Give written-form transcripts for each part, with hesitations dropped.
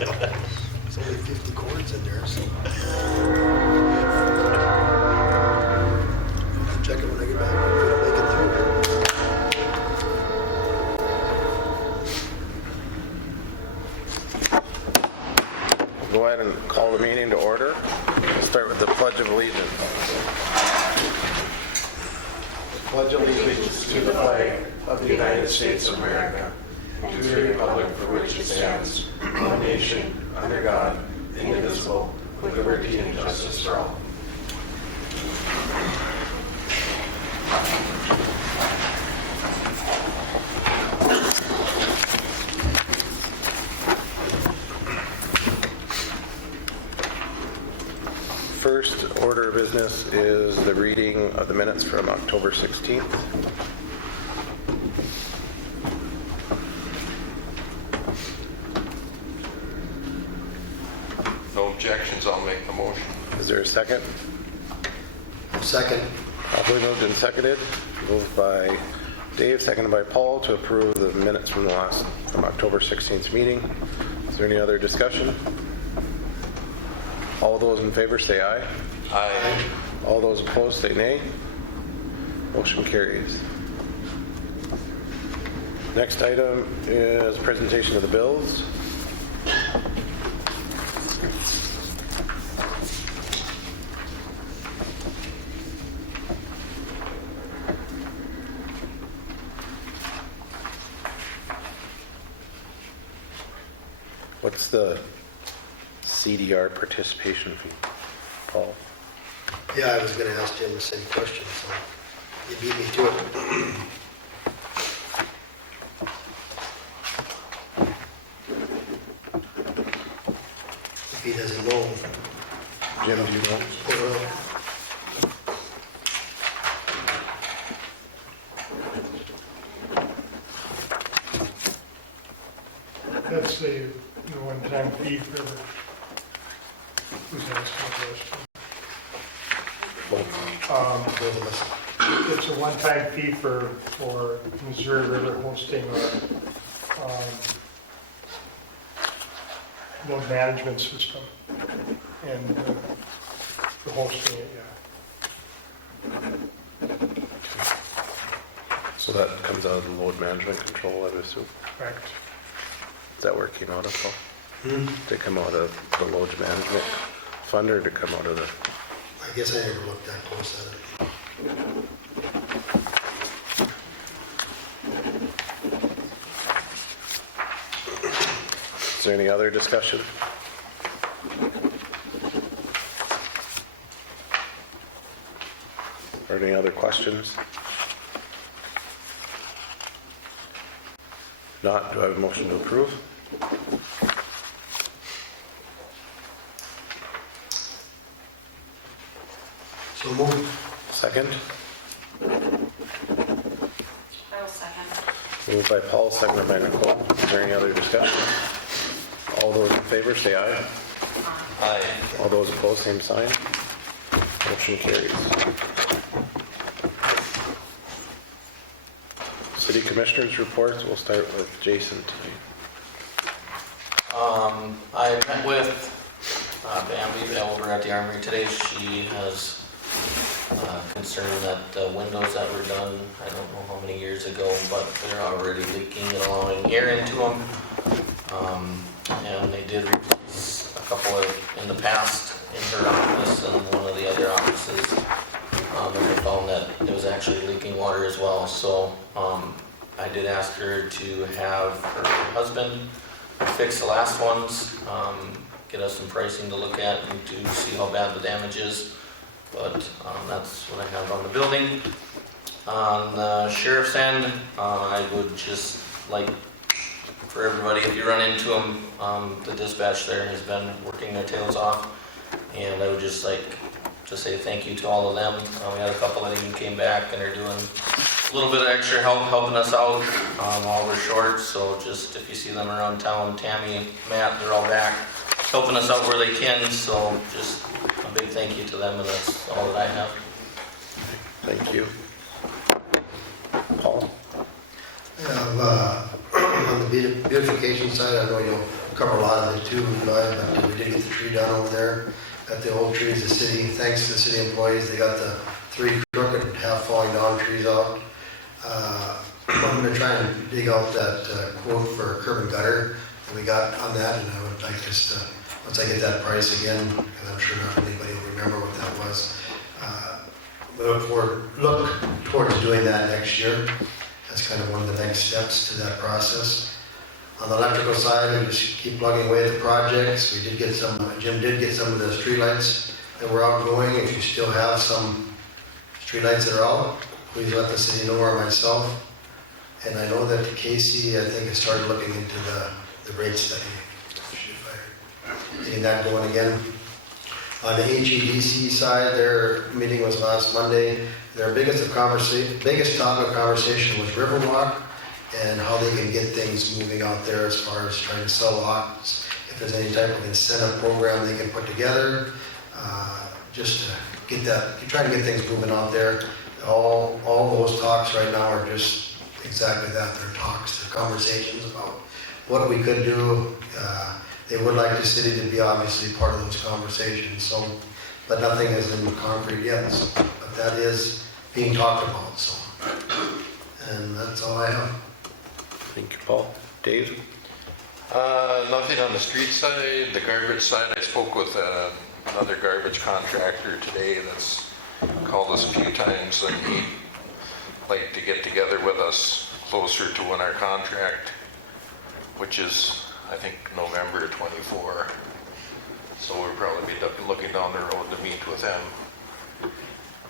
There's only 50 cords in there, so. I'll check it when I get back. Hopefully I'll make it through. Go ahead and call the meeting to order. We'll start with the Pledge of Allegiance. Pledge allegiance to the flag of the United States of America, and to the republic for which it stands, one nation, under God, indivisible, with liberty and justice for all. First order of business is the reading of the minutes from October 16th. No objections, I'll make the motion. Is there a second? Second. Properly moved and seconded. Moved by Dave, seconded by Paul to approve the minutes from October 16th meeting. Is there any other discussion? All those in favor say aye. Aye. All those opposed say nay. Motion carries. Next item is presentation of the bills. What's the CDR participation fee, Paul? Yeah, I was going to ask Jim the same question, so you beat me to it. If he doesn't know, Jim, do you know? That's the one-time fee for who's asking the question. both of us. It's a one-time fee for Missouri River hosting our load management system and for hosting it, So that comes out of the load management control, I would assume. correct. Is that where it came out of, Paul? To come out of the load management fund or to come out of the... I guess I never looked that close at it. Is there any other discussion? Or any other questions? Not, do I have a motion to approve? So moved. Second? I will second. Moved by Paul, seconded by Nicole. Is there any other discussion? All those in favor say aye. Aye. All those opposed, same sign. Motion carries. City Commissioners reports, we'll start with Jason tonight. I met with Bambi over at the Armory today. She has concern that the windows that were done, I don't know how many years ago, but they're already leaking and allowing air into them. And they did replace a couple of in the past in her office and one of the other offices. And they found that it was actually leaking water as well. So I did ask her to have her husband fix the last ones, get us some pricing to look at and to see how bad the damage is. But that's what I have on the building. On the sheriff's end, I would just like for everybody, if you run into them, the dispatch there has been working their tails off. And I would just like to say thank you to all of them. We had a couple that even came back and are doing a little bit of extra help helping us out while we're short. So just if you see them around town, Tammy, Matt, they're all back helping us out where they can. So just a big thank you to them, and that's all that I have. Thank you. Paul? On the beautification side, I know you'll cover a lot of it too, but we did get the tree done over there. Got the old trees, the city, thanks to the city employees, they got the 3 crooked, half falling down trees out. I'm gonna try and dig out that quote for curb and gutter that we got on that, and I would like just, once I get that price again, and I'm sure not anybody will remember what that was, look towards doing that next year. That's kind of one of the next steps to that process. On the electrical side, we just keep plugging away at the projects. We did get some, Jim did get some of the streetlights that were outgoing. If you still have some streetlights that are out, please let the city know or myself. And I know that Casey, I think, has started looking into the rate study. Getting that going again. On the HEDC side, their meeting was last Monday. Their biggest topic of conversation was Riverwalk and how they can get things moving out there as far as trying to sell lots. If there's any type of incentive program they can put together, just to get that, trying to get things moving out there. All those talks right now are just exactly that. They're talks, they're conversations about what we could do. They would like the city to be obviously part of those conversations. So, but nothing is in concrete yet. So, but that is being talked about. So, and that's all I have. Thank you, Paul. Dave? Nothing on the street side. The garbage side, I spoke with another garbage contractor today that's called us a few times, and he'd like to get together with us closer to when our contract, which is, I think, November 24. So we'll probably be looking down the road to meet with him.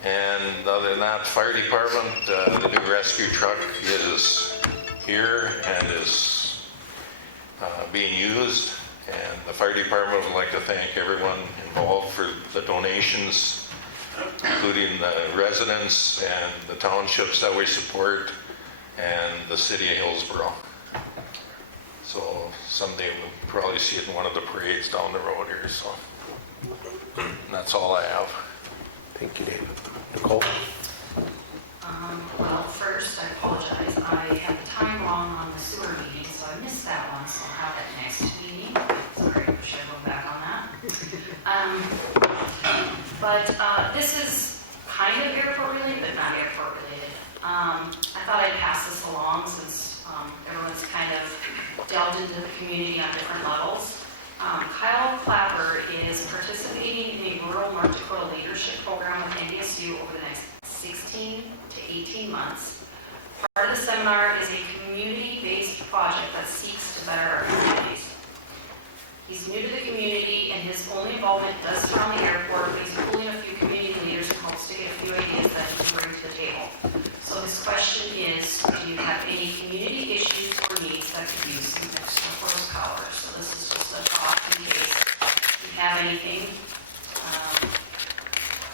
And other than that, fire department, the new rescue truck is here and is being used. And the fire department would like to thank everyone involved for the donations, including the residents and the townships that we support and the city of Hillsboro. So someday we'll probably see it in one of the parades down the road here. So and that's all I have. Thank you, Dave. Nicole? Well, first, I apologize. I had the time wrong on the sewer meeting, so I missed that one, so I'll have that next meeting. Sorry, I should go back on that. But this is kind of airport related, but not airport related. I thought I'd pass this along since everyone's kind of delved into the community on different levels. Kyle Clapper is participating in a rural North Dakota leadership program with NDSU over the next 16 to 18 months. Part of the seminar is a community-based project that seeks to better our communities. He's new to the community and his only involvement does surround the airport, but he's pulling a few community leaders in hopes to get a few ideas that he can bring to the table. So his question is, do you have any community issues or needs that could use some extra horsepower? So this is just a talk in case you have anything.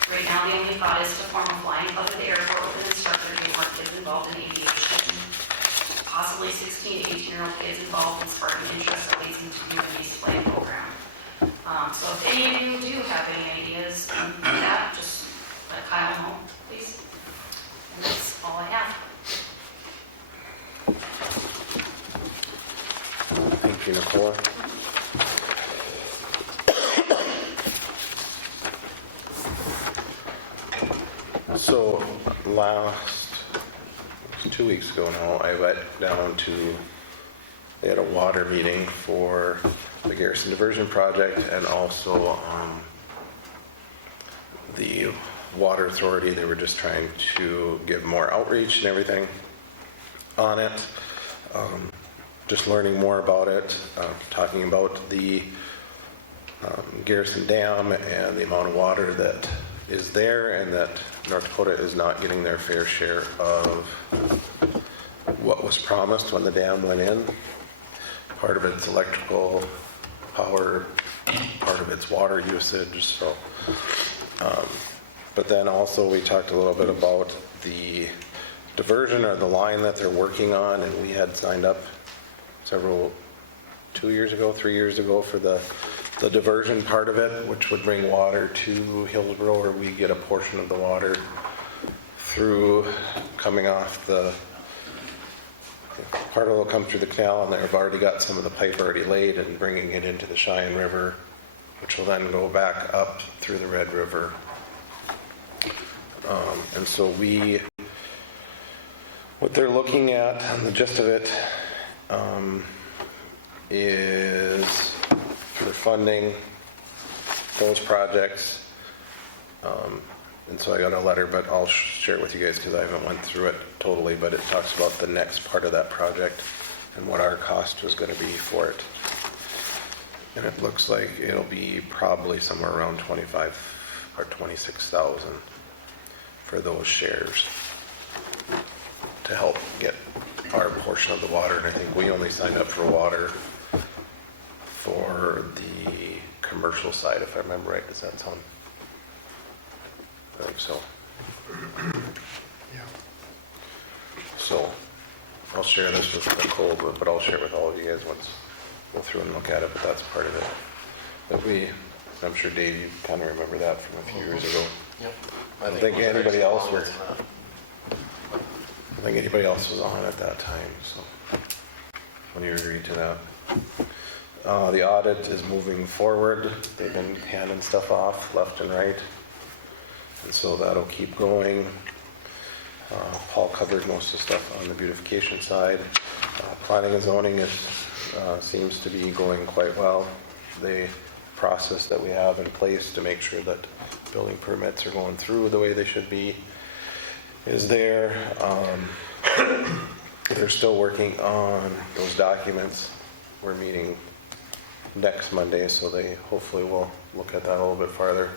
Right now, the only thought is to form a flying club at the airport with an instructor to get more kids involved in aviation. Possibly 16 to 18-year-old kids involved in sparking interest that leads into community's flag program. So if any of you do have any ideas on that, just let Kyle know, please. And that's all I have. Thank you, Nicole. So last 2 weeks ago now, I went down to, they had a water meeting for the Garrison Diversion Project and also the Water Authority. They were just trying to give more outreach and everything on it. Just learning more about it, talking about the Garrison Dam and the amount of water that is there and that North Dakota is not getting their fair share of what was promised when the dam went in. Part of it's electrical power, part of it's water usage. So, but then also we talked a little bit about the diversion or the line that they're working on, and we had signed up 3 years ago for the diversion part of it, which would bring water to Hillsboro, where we get a portion of the water through coming off the part of it will come through the canal, and they've already got some of the pipe already laid and bringing it into the Cheyenne River, which will then go back up through the Red River. And so what they're looking at, and the gist of it, is for funding those projects. And so I got a letter, but I'll share it with you guys because I haven't went through it totally, but it talks about the next part of that project and what our cost was going to be for it. And it looks like it'll be probably somewhere around 25 or 26,000 for those shares to help get our portion of the water. And I think we only signed up for water for the commercial side, if I remember right. Does that sound? I think so. Yeah. So I'll share this with Nicole, but I'll share it with all of you guys once go through and look at it, but that's part of it. But I'm sure Dave, you kind of remember that from a few years ago. Yep. I don't think anybody else was. I think anybody else was on at that time, so when you agreed to that. The audit is moving forward. They've been handing stuff off left and right. And so that'll keep going. Paul covered most of the stuff on the beautification side. Planning and zoning seems to be going quite well. The process that we have in place to make sure that building permits are going through the way they should be is there. They're still working on those documents. We're meeting next Monday, so they hopefully will look at that a little bit farther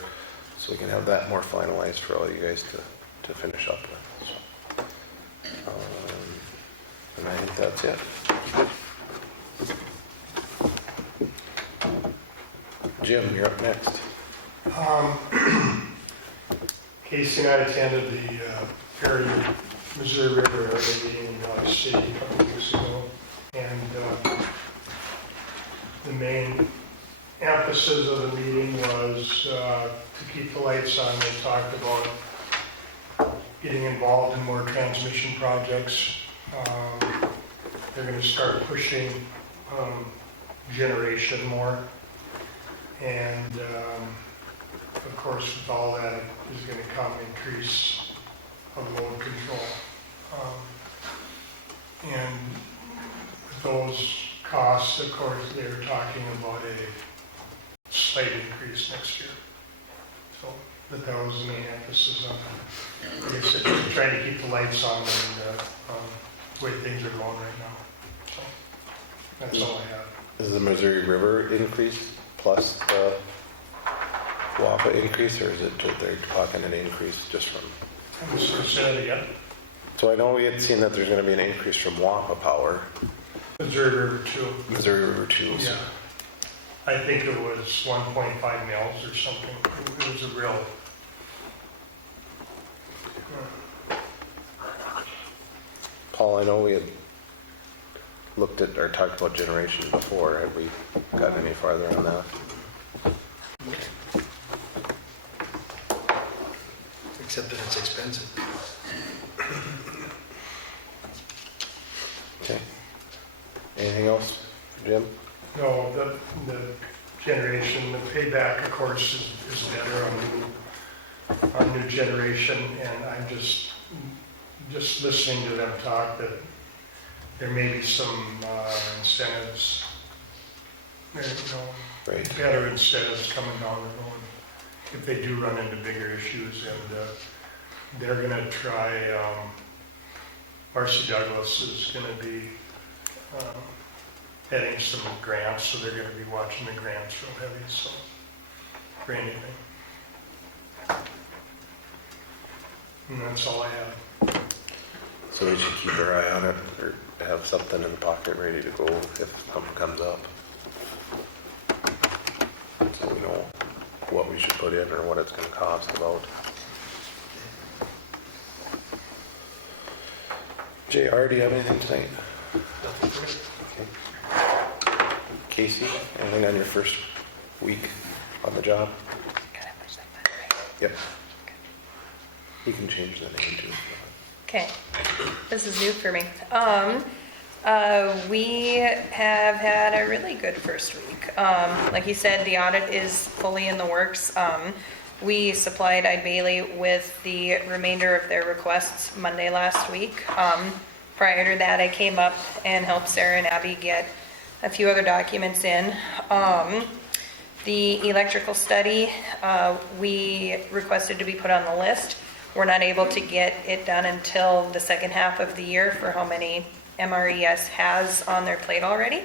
so we can have that more finalized for all you guys to finish up with. So, and I think that's it. Jim, you're up next. Casey and I attended the Perry Missouri River area meeting in Dodge City a couple of weeks ago, and the main emphasis of the meeting was to keep the lights on. They talked about getting involved in more transmission projects. They're going to start pushing generation more, and of course with all that is going to come increase of load control. And with those costs, of course, they were talking about a slight increase next year. So that was the main emphasis on, like I said, just trying to keep the lights on and the way things are going right now. So that's all I have. Is the Missouri River increase plus the WAPA increase, or is it they're talking an increase just from? I'm just going to say that again. So I know we had seen that there's going to be an increase from WAPA power. Missouri River 2. Missouri River 2. Yeah. I think it was 1.5 mils or something. It was a real. Paul, I know we had looked at or talked about generation before. Have we gotten any farther on that? Except that it's expensive. Okay. Anything else, Jim? No, the generation, the payback, of course, is better on new generation, and I'm just listening to them talk that there may be some incentives, Right. better incentives coming down the road if they do run into bigger issues, and they're going to try. Marcy Douglas is going to be heading some grants, so they're going to be watching the grants real heavy, so for anything. And that's all I have. So we should keep our eye on it, or have something in the pocket ready to go if something comes up. So we know what we should put in or what it's going to cost about. JR, do you have anything tonight? Okay. Casey, anything on your first week on the job? Yep. You can change the name too. Okay, this is new for me. We have had a really good first week. Like you said, the audit is fully in the works. We supplied Ide Bailey with the remainder of their requests Monday last week. Prior to that, I came up and helped Sarah and Abby get a few other documents in. The electrical study, we requested to be put on the list. We're not able to get it done until the second half of the year for how many MRES has on their plate already.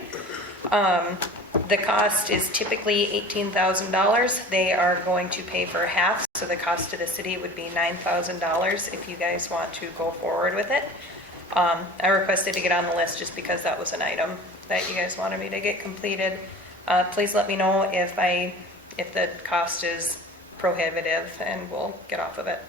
The cost is typically $18,000. They are going to pay for half, so the cost to the city would be $9,000 if you guys want to go forward with it. I requested to get on the list just because that was an item that you guys wanted me to get completed. Please let me know if the cost is prohibitive and we'll get off of it.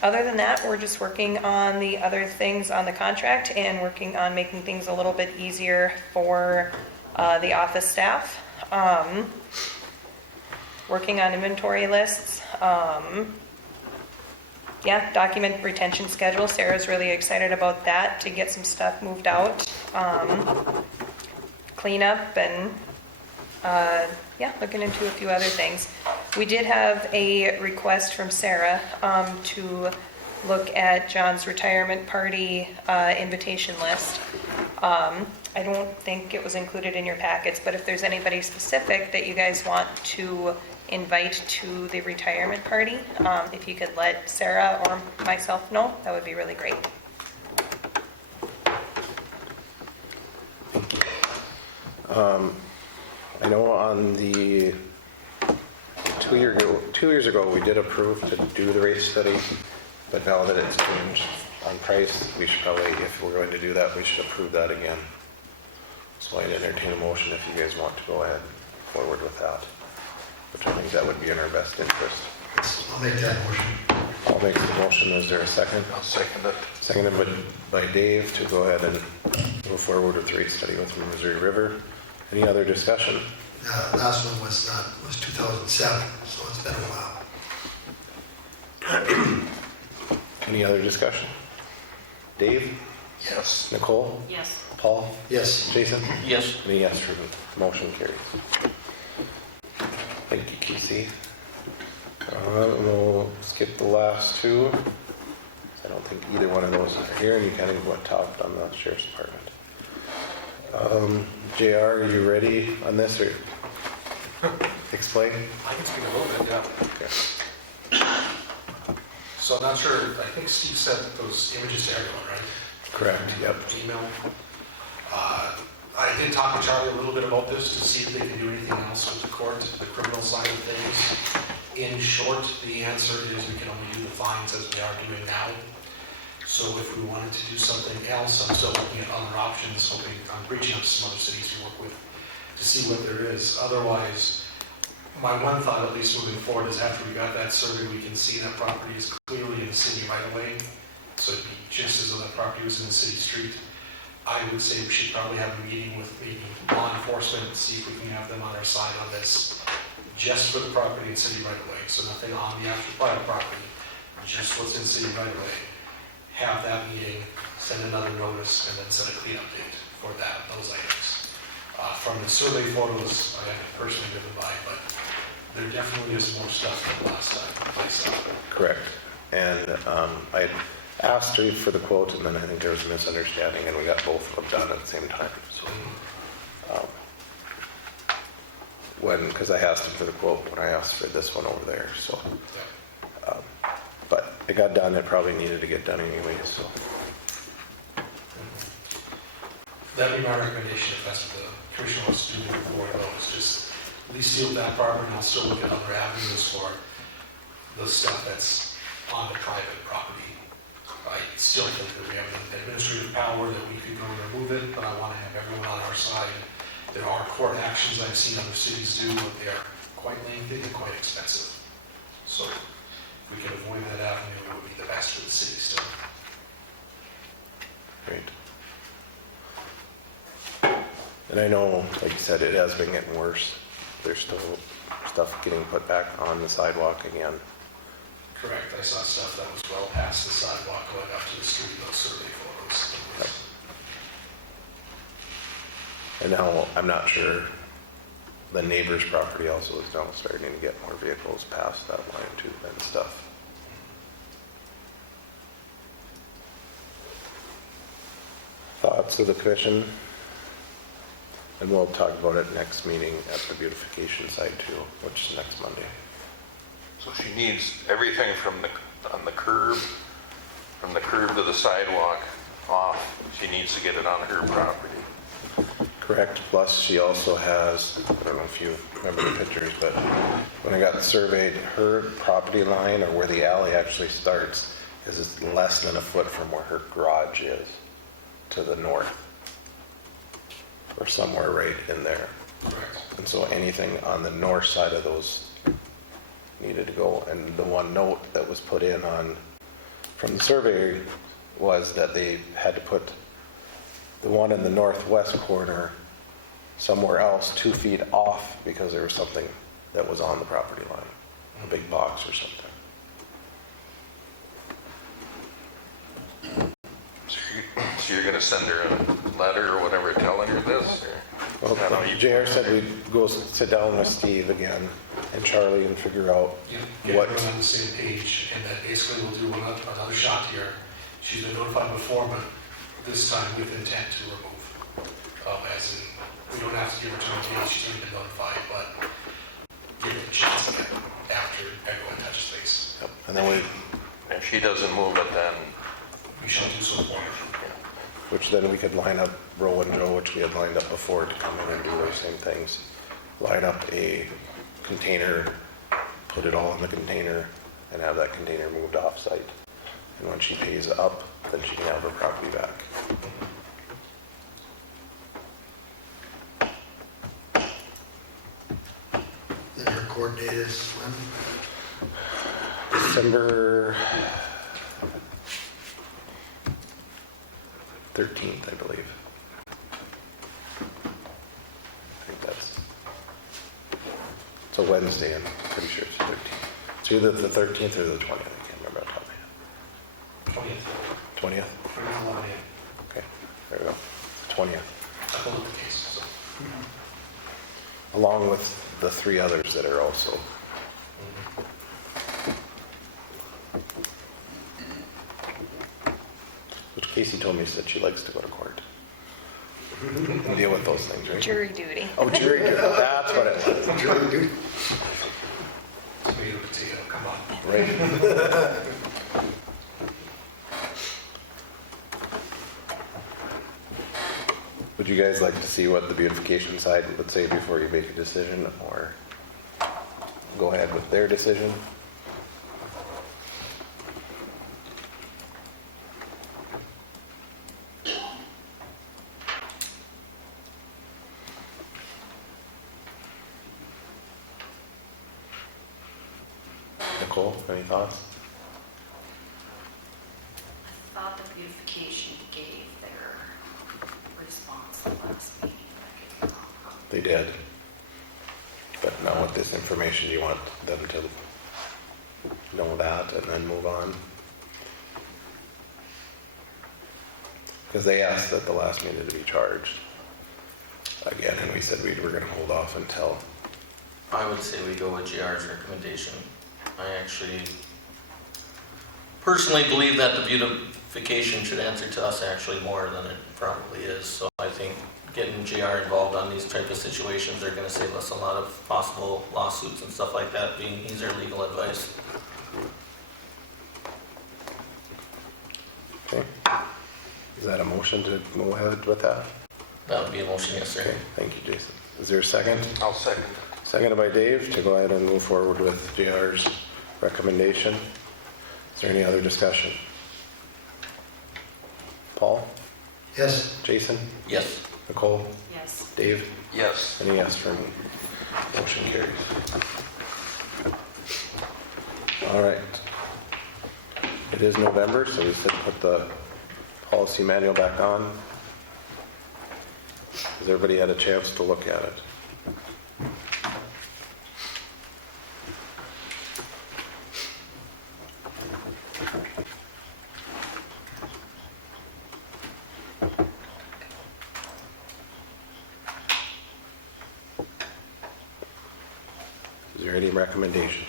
Other than that, we're just working on the other things on the contract and working on making things a little bit easier for the office staff. Working on inventory lists. Yeah, document retention schedule. Sarah's really excited about that to get some stuff moved out. Cleanup and yeah, looking into a few other things. We did have a request from Sarah to look at John's retirement party invitation list. I don't think it was included in your packets, but if there's anybody specific that you guys want to invite to the retirement party, if you could let Sarah or myself know, that would be really great. I know on the 2 years ago, we did approve to do the rate study, but now that it's changed on price, we should probably, if we're going to do that, we should approve that again. So I'd entertain a motion if you guys want to go ahead forward with that, which I think that would be in our best interest. I'll make that motion. I'll make the motion. Is there a second? I'll second it. Seconded by Dave to go ahead and move forward with the rate study with the Missouri River. Any other discussion? Last one was 2007, so it's been a while. Any other discussion? Dave? Yes. Nicole? Yes. Paul? Yes. Jason? Yes. And a yes for me. Motion carries. Thank you, Casey. We'll skip the last two. I don't think either one of those are here, and you kind of went talked on the sheriff's department. JR, are you ready on this, or explain? I can speak a little bit, yeah. Okay. So I'm not sure, I think Steve sent those images to everyone, right? Correct, yep. Email. I did talk to Charlie a little bit about this to see if they can do anything else with the court, the criminal side of things. In short, the answer is we can only do the fines as we are doing now. So if we wanted to do something else, I'm still looking at other options, hoping, I'm reaching out to some other cities to work with to see what there is. Otherwise, my one thought, at least moving forward, is after we got that survey, we can see that property is clearly in the city right away. So it'd be just as though that property was in the city street. I would say we should probably have a meeting with maybe law enforcement and see if we can have them on our side on this, just for the property in city right away. So nothing on the actual private property, just what's in city right away. Have that meeting, send another notice, and then set a clean update for those items. From the survey photos, I haven't personally driven by, but there definitely is more stuff than last time I saw. Correct. And I asked her for the quote, and then I think there was a misunderstanding, and we got both of them done at the same time. So, because I asked him for the quote when I asked for this one over there, so. But it got done. It probably needed to get done anyway. So That'd be my recommendation if that's what the commission wants to do moving forward, though, is just at least deal with that property, and I'll still look at other avenues for the stuff that's on the private property. I still think that we have an administrative power that we could go and remove it, but I want to have everyone on our side. There are court actions I've seen other cities do, but they are quite lengthy and quite expensive. So if we can avoid that avenue, it would be the best for the city still. great. And I know, like you said, it has been getting worse. There's still stuff getting put back on the sidewalk again. Correct. I saw stuff that was well past the sidewalk going up to the street, those survey photos. And now, I'm not sure, the neighbor's property also is now starting to get more vehicles past that line too and stuff. Thoughts of the commission? And we'll talk about it next meeting at the beautification site too, which is next Monday. So she needs everything on the curb, from the curb to the sidewalk off. She needs to get it on her property. Correct, plus she also has, I don't know if you remember the pictures, but when I got surveyed, her property line, or where the alley actually starts, is less than a foot from where her garage is to the north. Or somewhere right in there. Correct. And so anything on the north side of those needed to go. And the one note that was put in from the survey was that they had to put the one in the northwest corner somewhere else 2 feet off because there was something that was on the property line, a big box or something. So you're gonna send her a letter or whatever telling her this? Or? Well, I know you- JR said we'd go sit down with Steve again and Charlie and figure out Get what, everyone on the same page, and that basically we'll do another shot here. She's been notified before, but this time with intent to remove. As in, we don't have to give her 2 days, she's already been notified, but give her the chance again after everyone touches base. and then If she doesn't move it, then We shall do so for her. which then we could line up Roe and Joe, which we had lined up before to come in and do those same things. Line up a container, put it all in the container, and have that container moved off-site. And when she pays up, then she can have her property back. And her court date is when? December 13th, I believe. I think it's a Wednesday, I'm pretty sure it's the 13th. It's either the 13th or the 20th, I can't remember off the top of my head. 20th. 20th? 11 a.m. Okay, there we go. 20th. I pulled up the case, so. Along with the 3 others that are also. Which Casey told me said she likes to go to court. And deal with those things, right? Jury duty. Oh, jury duty, that's what it was. Jury duty. Tomato, potato, come on. Right. Would you guys like to see what the beautification side would say before you make a decision, or go ahead with their decision? Nicole, any thoughts? I thought the beautification gave their response the last meeting. I could be wrong. They did. But now with this information, you want them to know that and then move on? Because they asked at the last meeting to be charged again, and we said we were going to hold off until. I would say we go with JR's recommendation. I actually personally believe that the beautification should answer to us actually more than it probably is. So I think getting JR involved on these type of situations are gonna save us a lot of possible lawsuits and stuff like that, being he's our legal advice. Okay. Is that a motion to go ahead with that? That would be a motion, yes, sir. Okay, thank you, Jason. Is there a second? I'll second. Seconded by Dave to go ahead and move forward with JR's recommendation. Is there any other discussion? Paul? Yes. Jason? Yes. Nicole? Yes. Dave? Yes. Any yes for me? Motion carries. All right. It is November, so we said put the policy manual back on. Has everybody had a chance to look at it? Is there any recommendations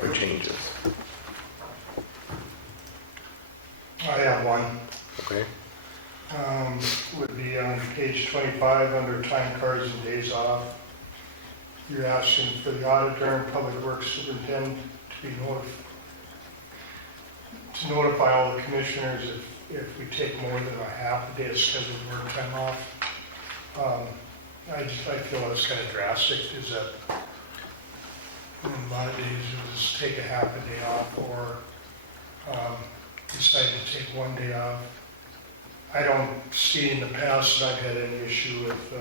or changes? I have one. Okay, Would be on page 25 under time cards and days off. You're asking for the auditor and public works superintendent to be to notify all the commissioners if we take more than a half a day of scheduled work time off. I feel that's kind of drastic, is that in a lot of days you'll just take a half a day off or decide to take one day off. I don't see in the past that I've had any issue with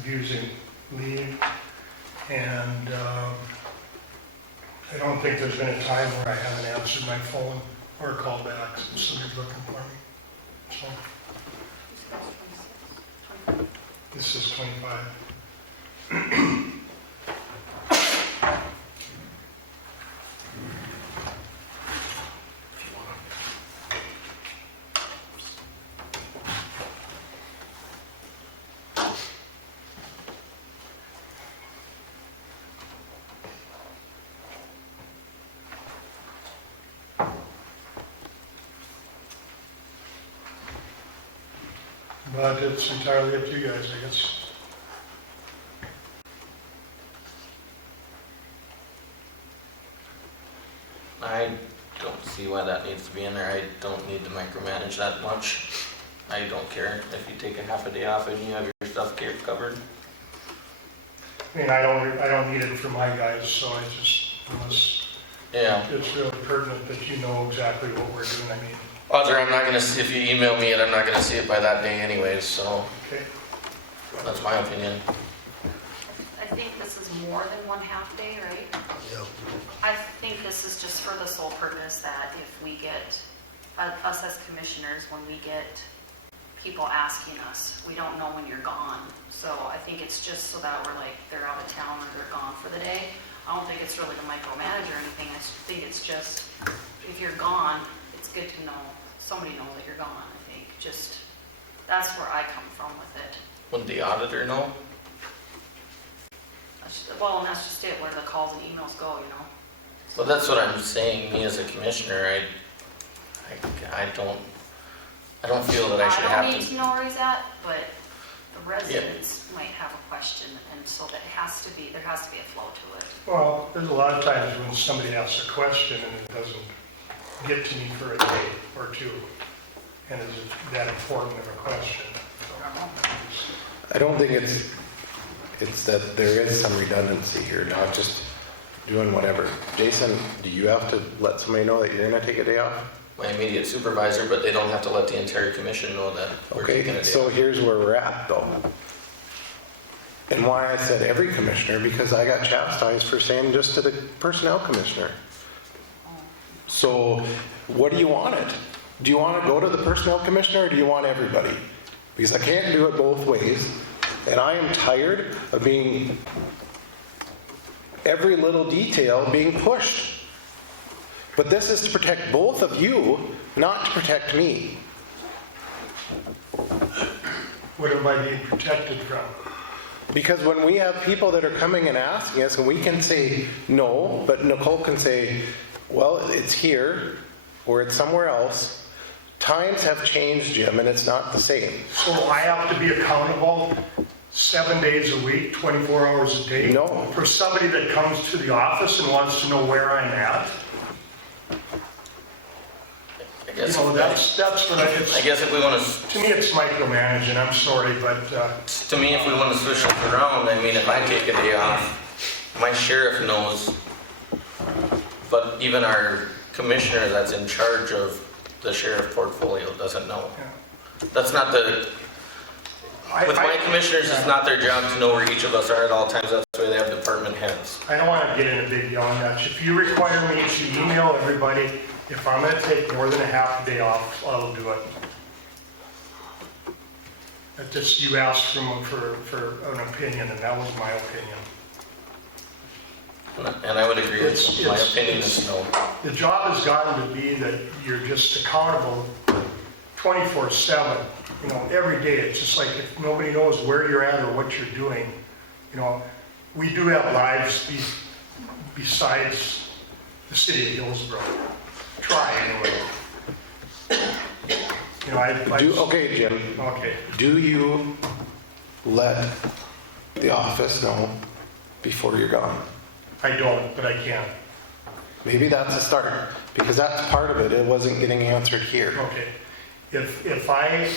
abusing leave, and I don't think there's been a time where I haven't answered my phone or called back since somebody's looking for me. So this is 25. But it's entirely up to you guys, I guess. I don't see why that needs to be in there. I don't need to micromanage that much. I don't care if you take a half a day off and you have your stuff covered. I mean, I don't need it for my guys, so I just, unless Yeah. it's really pertinent that you know exactly what we're doing, I mean, Audra, I'm not gonna, if you email me it, I'm not gonna see it by that day anyways, so okay. that's my opinion. I think this is more than one half day, right? Yep. I think this is just for the sole purpose that if we get, us as commissioners, when we get people asking us, we don't know when you're gone. So I think it's just so that we're like, they're out of town or they're gone for the day. I don't think it's really to micromanage or anything. I think it's just, if you're gone, it's good to know, somebody know that you're gone, I think. Just, that's where I come from with it. Wouldn't the auditor know? Well, and that's just it, where the calls and emails go, you know? Well, that's what I'm saying, me as a commissioner, I don't feel that I should I have don't need to. to know where he's at, but the residents might have a question, and so that there has to be a flow to it. Well, there's a lot of times when somebody asks a question and it doesn't get to me for a day or two, and is it that important of a question? I don't think it's that there is some redundancy here, not just doing whatever. Jason, do you have to let somebody know that you're gonna take a day off? My immediate supervisor, but they don't have to let the entire commission know that we're taking a Okay, day so off. here's where we're at though. And why I said every commissioner, because I got chastised for saying just to the personnel commissioner. So what do you want it? Do you want to go to the personnel commissioner or do you want everybody? Because I can't do it both ways. And I am tired of being, every little detail being pushed. But this is to protect both of you, not to protect me. What am I being protected from? Because when we have people that are coming and asking us, and we can say no, but Nicole can say, well, it's here, or it's somewhere else. Times have changed, Jim, and it's not the same. So I have to be accountable 7 days a week, 24 hours a day? No. For somebody that comes to the office and wants to know where I'm at? I You guess, know, that's what I guess if we want to me, it's micromanaging, I'm sorry, but to me, if we want to switch it around, I mean, if I take a day off, my sheriff knows, but even our commissioner that's in charge of the sheriff portfolio doesn't know. yeah. That's not the, with my commissioners, it's not their job to know where each of us are at all times. That's why they have department heads. I don't want to get in a big yelling match. If you require me to email everybody, if I'm going to take more than a half a day off, I'll do it. It's just you asked for an opinion, and that was my opinion. And I would agree with you. My It's- opinion is no. The job has gotten to be that you're just accountable 24/7, you know, every day. It's just like if nobody knows where you're at or what you're doing, you know, we do have lives besides the city of Hillsboro. Try anyway. You know, Okay, Jim, okay. do you let the office know before you're gone? I don't, but I can. Maybe that's a start, because that's part of it. It wasn't getting answered here. Okay. If I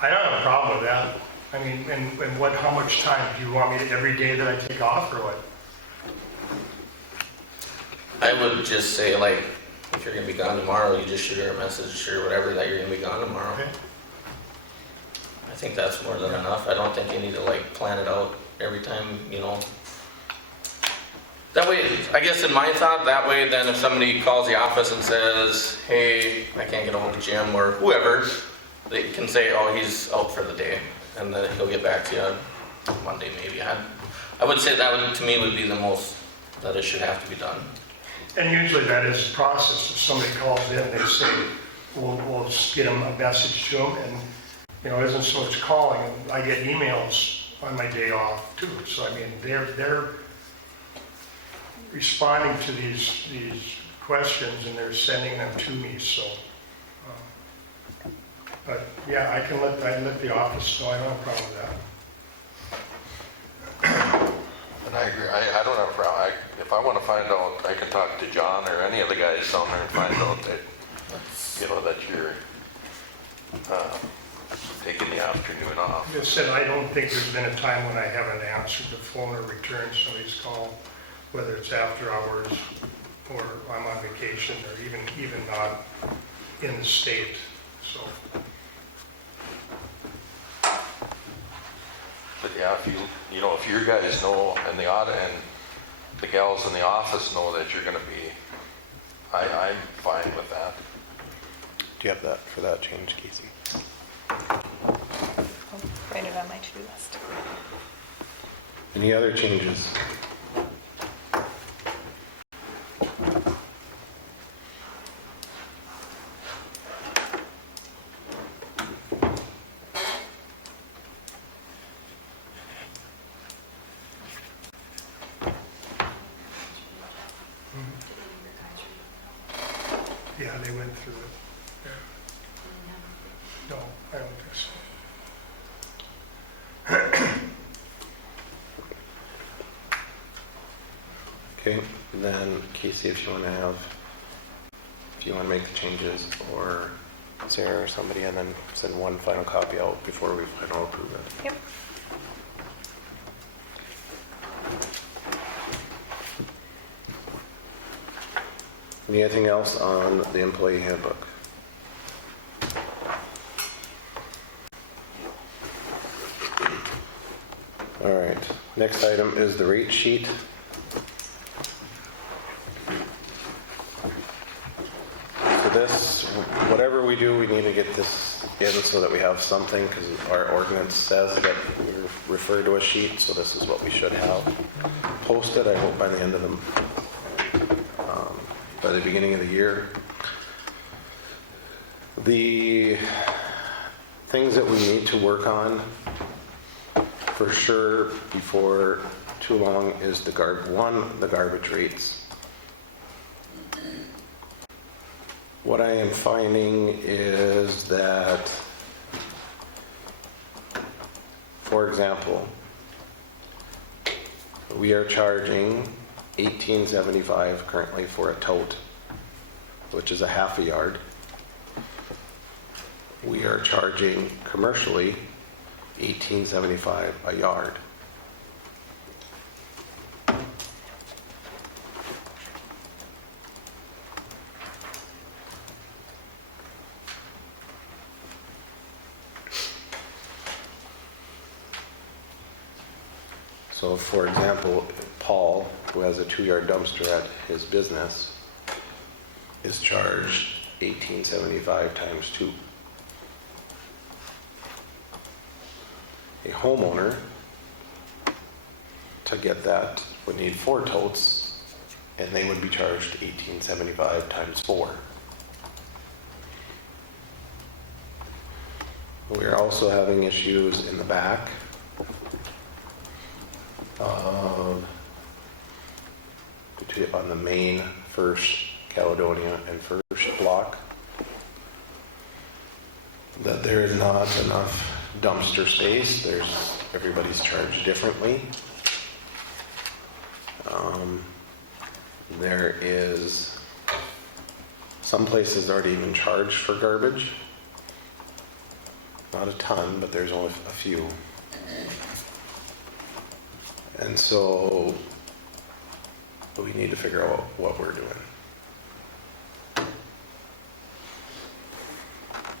don't have a problem with that. I mean, and how much time? Do you want me to, every day that I take off or what? I would just say, like, if you're gonna be gone tomorrow, you just shoot her a message or whatever that you're gonna be gone tomorrow. Okay. I think that's more than enough. I don't think you need to like plan it out every time, you know. That way, I guess in my thought, that way then if somebody calls the office and says, hey, I can't get a hold of Jim or whoever, they can say, oh, he's out for the day. And then he'll get back to you on Monday maybe. I would say that would, to me, would be the most that it should have to be done. And usually that is the process. If somebody calls in, they say, we'll just get them a message to them. And, you know, it isn't so much calling. I get emails on my day off too. So, I mean, they're responding to these questions and they're sending them to me. So, but yeah, I can let the office know. I don't have a problem with that. And I agree, I don't have a problem. If I want to find out, I can talk to John or any of the guys down there and find out that, you know, that you're taking the afternoon off. Like I said, I don't think there's been a time when I haven't answered the phone or returned somebody's call, whether it's after hours or I'm on vacation or even not in the state. So, But yeah, if if your guys know and the audit and the gals in the office know that you're gonna be, I'm fine with that. Do you have that for that change, Casey? I'll write it on my to-do list. Any other changes? yeah, they went through it. No, I don't think so. Okay, then Casey, if you want to make the changes, or Sarah or somebody, and then send one final copy out before we final approve it. Yep. Anything else on the employee handbook? All right, next item is the rate sheet. So this, whatever we do, we need to get this in so that we have something, because our ordinance says that we refer to a sheet, so this is what we should have posted, I hope by the end of by the beginning of the year. The things that we need to work on for sure before too long is the garbage rates. What I am finding is that, for example, we are charging $18.75 currently for a tote, which is a half a yard. We are charging commercially $18.75 a yard. So for example, Paul, who has a 2-yard dumpster at his business, is charged $18.75 times 2. A homeowner, to get that, would need 4 totes, and they would be charged $18.75 times 4. We are also having issues in the back of on the main First Caledonia and First block, that there's not enough dumpster space. Everybody's charged differently. There is some places already even charged for garbage. Not a ton, but there's only a few. And so we need to figure out what we're doing.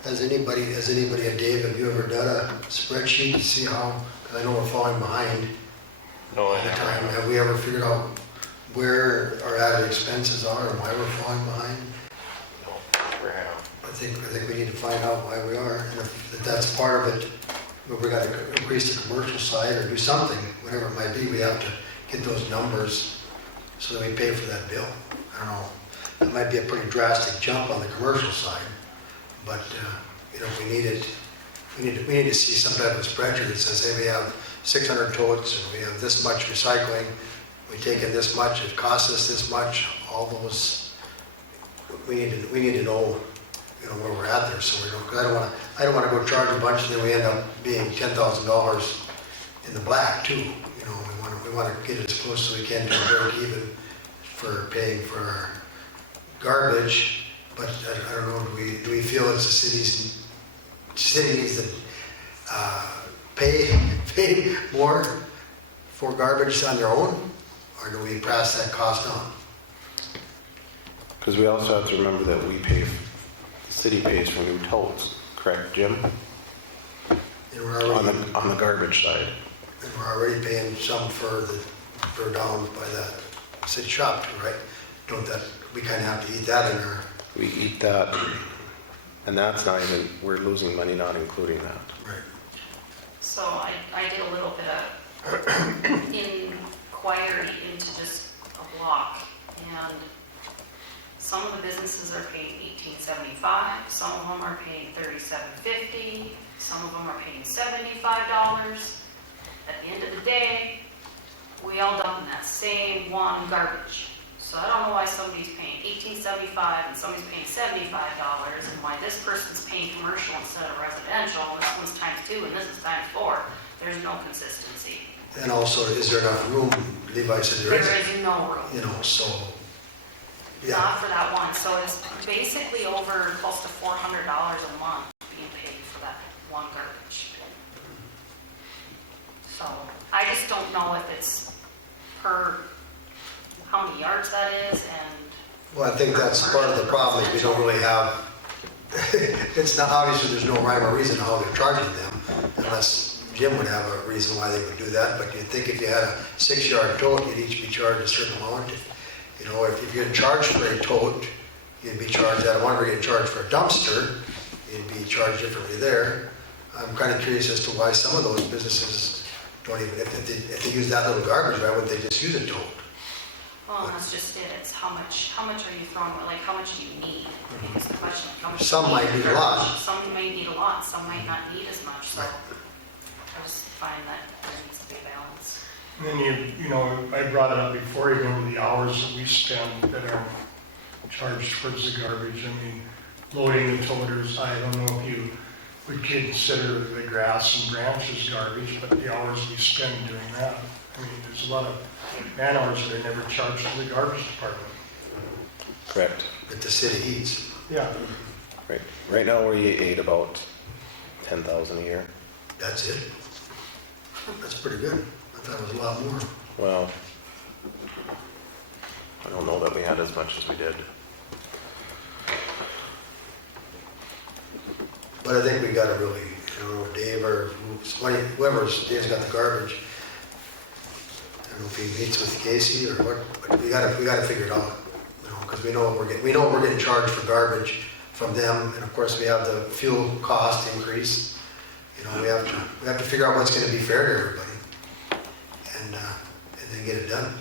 Has anybody, Dave, have you ever done a spreadsheet to see how, because I know we're falling behind No, all I the time. haven't. Have we ever figured out where our added expenses are and why we're falling behind? No, never have. I think we need to find out why we are, and if that's part of it, if we got to increase the commercial side or do something, whatever it might be, we have to get those numbers so that we pay for that bill. I don't know, it might be a pretty drastic jump on the commercial side, but, we need it, we need to see some type of spreadsheet that says, hey, we have 600 totes, or we have this much recycling, we take in this much, it costs us this much, all those, we need to know, where we're at there, so we don't, because I don't want to go charge a bunch, and then we end up being $10,000 in the black too. We want to get as close as we can to a break even for paying for our garbage, but I don't know, do we feel it's the city needs to pay more for garbage on their own, or do we pass that cost on? Because we also have to remember that the city pays for new totes, correct, Jim? And we're On already, the garbage side. and we're already paying some for down by that city shop too, right? We kind of have to eat that in our, We eat that, and that's not even, we're losing money not including that. right? So I did a little bit of inquiry into just a block, and some of the businesses are paying $18.75, some of them are paying $37.50, some of them are paying $75. At the end of the day, we all dump in that same one garbage. So I don't know why somebody's paying $18.75 and somebody's paying $75, and why this person's paying commercial instead of residential, and this one's ×2 and this is ×4. There's no consistency. And also, is there enough room? Levi said there There is, is no room. so, yeah. Not for that one. So it's basically over close to $400 a month being paid for that one garbage. So I just don't know if it's per how many yards that is, and Well, I think that's part of the problem, is we don't really have, it's not, obviously, there's no rhyme or reason how they're charging them, unless Jim would have a reason why they would do that, but you'd think if you had a 6-yard tote, you'd each be charged a certain amount. If you're charged for a tote, you'd be charged that. I wonder if you're getting charged for a dumpster, you'd be charged differently there. I'm kind of curious as to why some of those businesses don't even, if they use that little garbage, why wouldn't they just use a tote? well, that's just it. It's how much are you throwing, like how much do you need? Is the question. How much Some do you might need a lot. Some might need a lot, some might not need as much, so Right. I just find that there needs to be a balance. And then I brought it up before, the hours that we spend that are charged towards the garbage. Loading the toters, I don't know if you would consider the grass and branches garbage, but the hours we spend doing that. There's a lot of man hours that are never charged to the garbage department. Correct. That the city eats. Yeah. Right. Right now we ate about 10,000 a year. That's it. That's pretty good. I thought it was a lot more. Well, I don't know that we had as much as we did. But I think we got to really, Dave or whoever's, Dave's got the garbage. I don't know if he meets with Casey or what, but we got to figure it out, because we know what we're getting charged for garbage from them, and of course we have the fuel cost increase. We have to figure out what's going to be fair to everybody, and then get it done.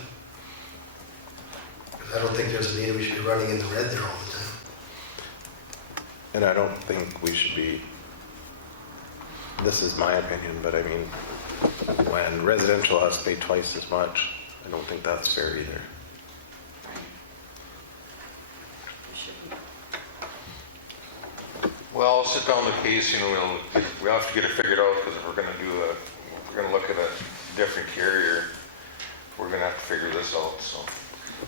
Because I don't think there's a need we should be running in the red there all the time. And I don't think we should be, this is my opinion, but when residential has to pay twice as much, I don't think that's fair either. Well, I'll sit down with Casey and we'll have to get it figured out, because if we're gonna look at a different carrier, we're gonna have to figure this out, so.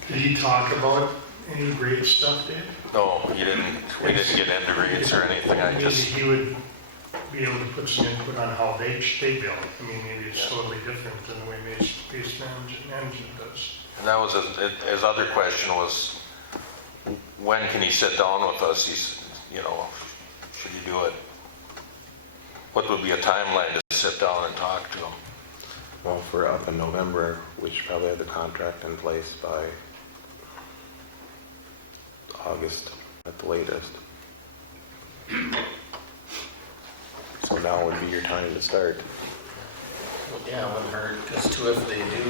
Did he talk about any rate stuff, Dave? No, we didn't get into rates or anything, I Maybe just, he would be able to put some input on how they bill. I mean, maybe it's totally different than the way Base Management does. and that was his other question was, when can he sit down with us? He's, should he do it? What would be a timeline to sit down and talk to him? Well, if we're up in November, we should probably have the contract in place by August at the latest. So now would be your time to start. Yeah, it wouldn't hurt, because too, if they do,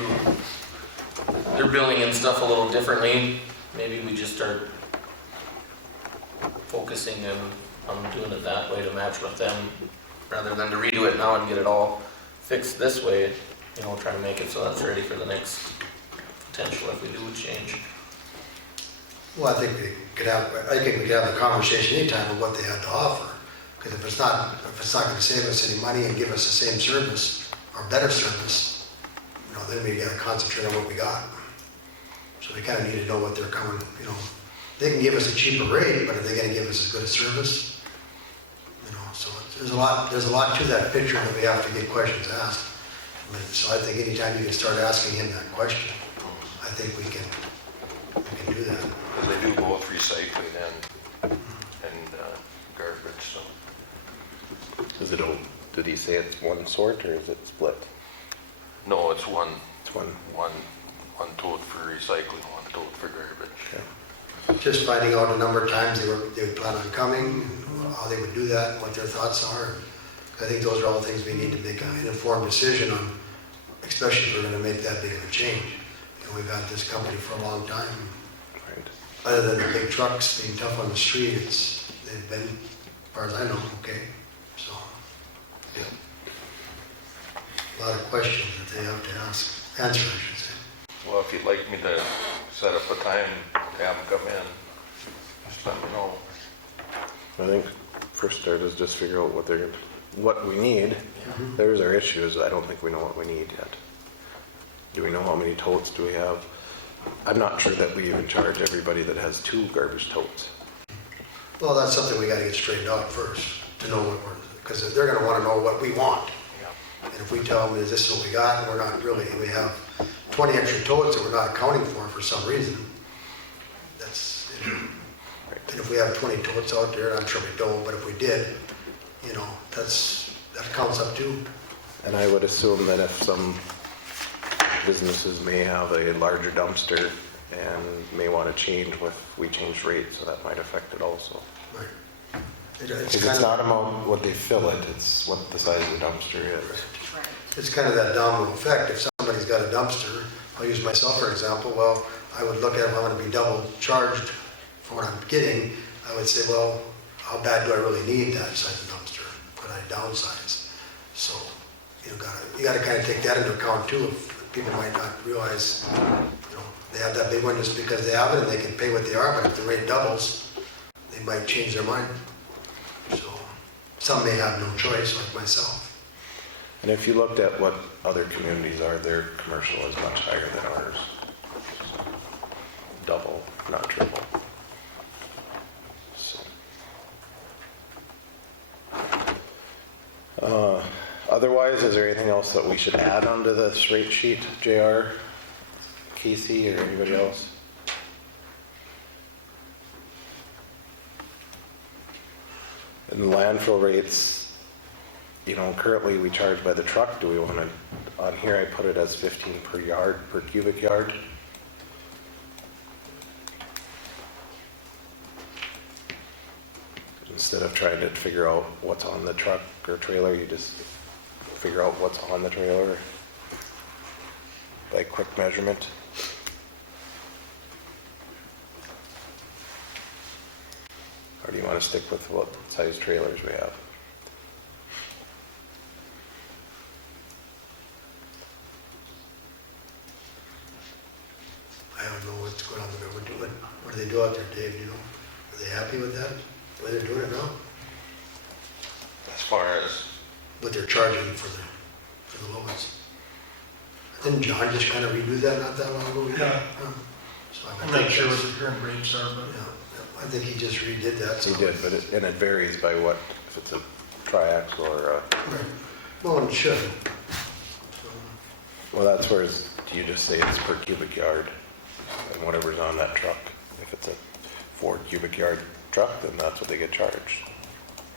they're billing and stuff a little differently, maybe we just start focusing on doing it that way to match with them, rather than to redo it now and get it all fixed this way, try to make it so that's ready for the next potential if we do a change. Well, I think we could have a conversation anytime of what they have to offer. Because if it's not going to save us any money and give us the same service or better service, then we got to concentrate on what we got. So we kind of need to know what they're coming. They can give us a cheaper rate, but are they going to give us as good a service? So there's a lot to that picture that we have to get questions asked. So I think anytime you can start asking him that question, I think we can do that. Because they do both recycling and garbage, so. Did he say it's one sort or is it split? No, it's one It's one. tote for recycling, one tote for garbage. Okay. Just finding out a number of times they would plan on coming, and how they would do that, and what their thoughts are. I think those are all things we need to make an informed decision on, especially if we're going to make that big of a change. We've had this company for a long time. Right. Other than the big trucks being tough on the street, they've been, as far as I know, okay. So, yeah. A lot of questions that they have to answer, I should say. Well, if you'd like me to set up a time to have them come in, just let me know. I think first start is just figure out what we need. There's our issues. I don't think we know what we need yet. Do we know how many totes do we have? I'm not sure that we even charge everybody that has 2 garbage totes. Well, that's something we got to get straightened out first, to know what because they're going to want to know what we want. And if we tell them, is this what we got, and we're not really, we have 20 extra totes that we're not accounting for some reason, that's, and if we have 20 totes out there, I'm sure we don't, but if we did, that counts up too. And I would assume that if some businesses may have a larger dumpster and may want to change if we change rates, so that might affect it also. Right. It's not about what they fill it, it's what the size of the dumpster is. Right. It's kind of that domino effect. If somebody's got a dumpster, I'll use myself for example, well, I would look at if I'm going to be double charged for what I'm getting, I would say, well, how bad do I really need that size of dumpster? Could I downsize? So you got to kind of take that into account too. If people might not realize, they have that big one just because they have it and they can pay what they are, but if the rate doubles, they might change their mind. So some may have no choice, like myself. And if you looked at what other communities are, their commercial is much higher than ours. Double, not triple. So. Otherwise, is there anything else that we should add onto this rate sheet, JR, Casey, or anybody else? And the landfill rates, currently we charge by the truck. Do we want to, on here I put it as 15 per yard, per cubic yard. Instead of trying to figure out what's on the truck or trailer, you just figure out what's on the trailer by quick measurement. Or do you want to stick with what size trailers we have? I don't know what's going on there. What do they do out there, Dave? Do you know? Are they happy with that? The way they're doing it now? far as, what they're charging for the loads. Didn't John just kind of redo that not that long ago? Yeah. So I'm not sure what the current rates are, but Yeah, I think he just redid that. He so- did, but it varies by what, if it's a triaxle or a, Right. Well, and it should. well, that's where do you just say it's per cubic yard and whatever's on that truck? If it's a 4 cubic yard truck, then that's what they get charged.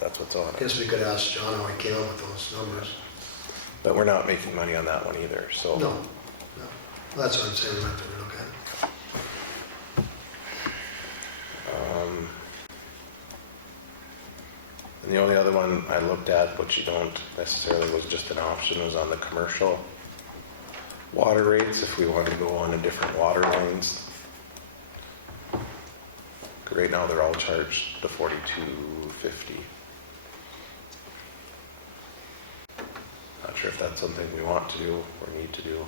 That's what's on I it. guess we could ask John how he came up with those numbers. But we're not making money on that one either, so. No, no. Well, that's what I'm saying, we have to look at it. And the only other one I looked at, which you don't necessarily was just an option, was on the commercial water rates, if we wanted to go on to different water lines. Right now, they're all charged the $42.50. Not sure if that's something we want to do or need to do.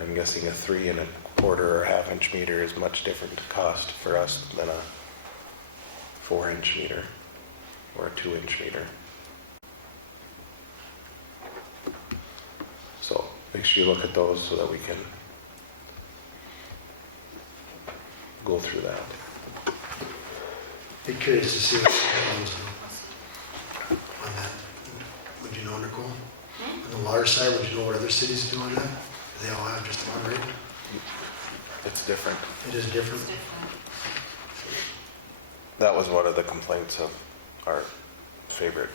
I'm guessing a 3 1/4 or ½ inch meter is much different cost for us than a 4-inch meter or a 2-inch meter. So make sure you look at those so that we can go through that. Be curious to see what happens on that. Would you know, Nicole? On the water side, would you know what other cities do on that? Do they all have just one rate? It's different. It is different. It's different. That was one of the complaints of our favorite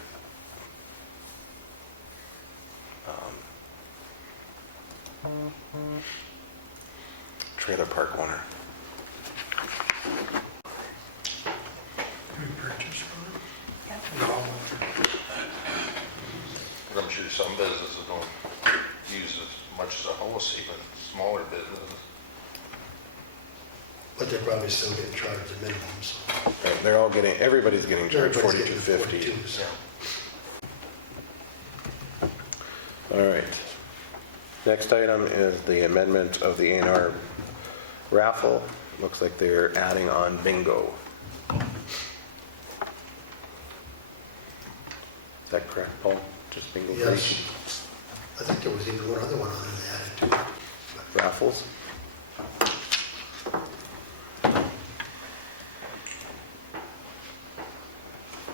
trailer park owner. we purchased from but I'm sure some businesses don't use as much as a house, even smaller businesses. But they're probably still getting charged the minimum, so. Right, they're all getting, everybody's getting charged Everybody's getting $42.50. 42, so. All right. Next item is the amendment of the A&R raffle. Looks like they're adding on bingo. Is that correct, Paul? Just bingo? Yes. I think there was even one other one on there they added to. But Raffles?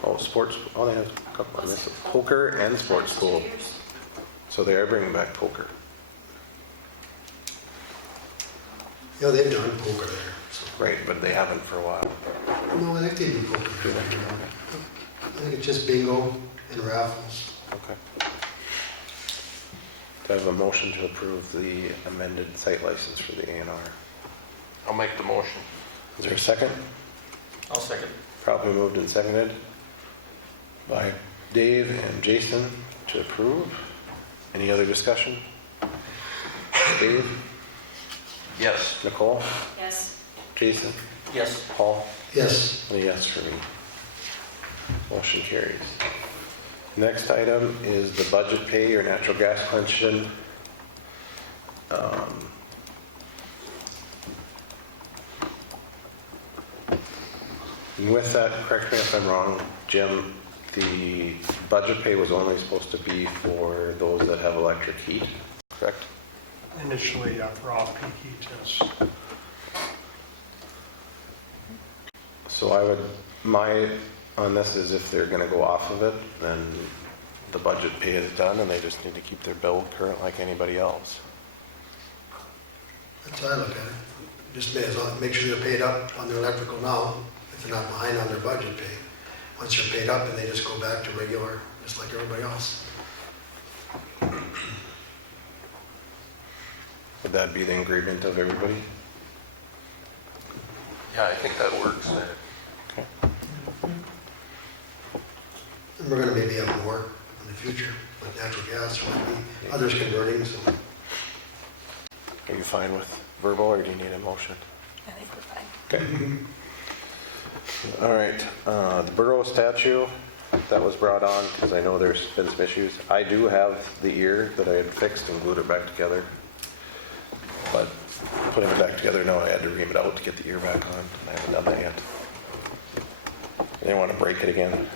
Oh, sports, oh, they have a couple on this, poker and sports school. 2 years. So they are bringing back poker. Yeah, they've done poker there, so. Right, but they haven't for a while. No, I think they do poker there. I think it's just bingo and raffles. Okay. Do I have a motion to approve the amended site license for the A&R? I'll make the motion. Is there a second? I'll second. Probably moved and seconded by Dave and Jason to approve. Any other discussion? Dave, Yes. Nicole, Yes. Jason, Yes. Paul, Yes, and a yes for me. Motion carries. Next item is the budget pay or natural gas connection. And with that, correct me if I'm wrong, Jim, the budget pay was only supposed to be for those that have electric heat, correct? initially for off-peak heat tests. So I would, on this is if they're gonna go off of it, then the budget pay is done and they just need to keep their bill current like anybody else. that's how I look at it. Just may as well make sure they're paid up on their electrical now, if they're not behind on their budget pay. Once they're paid up, and they just go back to regular, just like everybody else. Would that be the agreement of everybody? Yeah, I think that works there. Okay. And we're gonna maybe have more in the future, with natural gas, or maybe others converting, so. Are you fine with verbal or do you need a motion? I think we're fine. Okay. All right, the borough statue that was brought on, because I know there's been some issues. I do have the ear that I had fixed and glued it back together. But putting it back together now. I had to ream it out to get the ear back on. I haven't done that yet. I didn't want to break it again.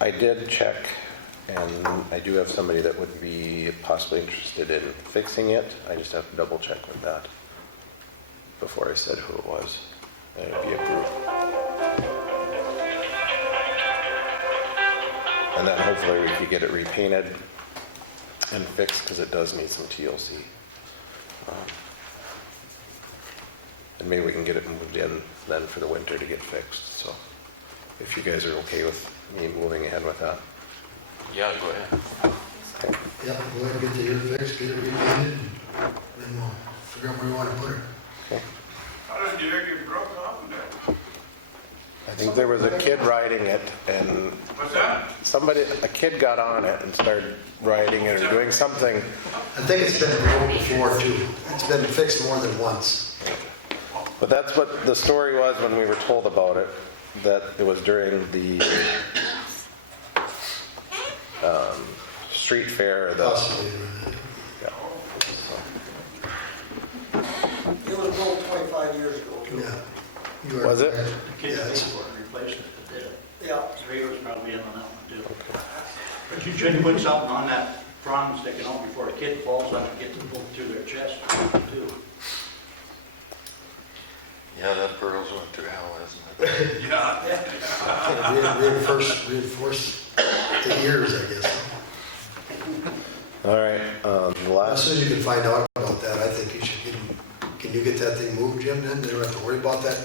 I did check, and I do have somebody that would be possibly interested in fixing it. I just have to double check with that before I said who it was. And it'd be approved. And then hopefully we could get it repainted and fixed, because it does need some TLC. And maybe we can get it moved in then for the winter to get fixed. So if you guys are okay with me moving ahead with that. Yeah, go ahead. Yeah, go ahead and get the ear fixed, get it repainted, and then we'll figure out where we want to put it. Okay. How did the ear get broke off in there? I think there was a kid riding it, and What's that? a kid got on it and started riding it or doing something. I think it's been broke before too. It's been fixed more than once. But that's what the story was when we were told about it, that it was during the street fair or the... Possibly. Yeah. It was built 25 years ago, too. Yeah. You are Was it? correct. The kids Yeah, paid it's- for it and replaced it, that did it. Yeah. Ray was probably in on that one, too. Okay. But you should put something on that prong sticking out before a kid falls on it, gets it pulled through their chest, too. Yeah, that burrows went through hell, isn't it? Yeah. Reinforce the ears, I guess. All right, the As last... soon as you can find out about that, I think you should get, can you get that thing moved, Jim, then? They don't have to worry about that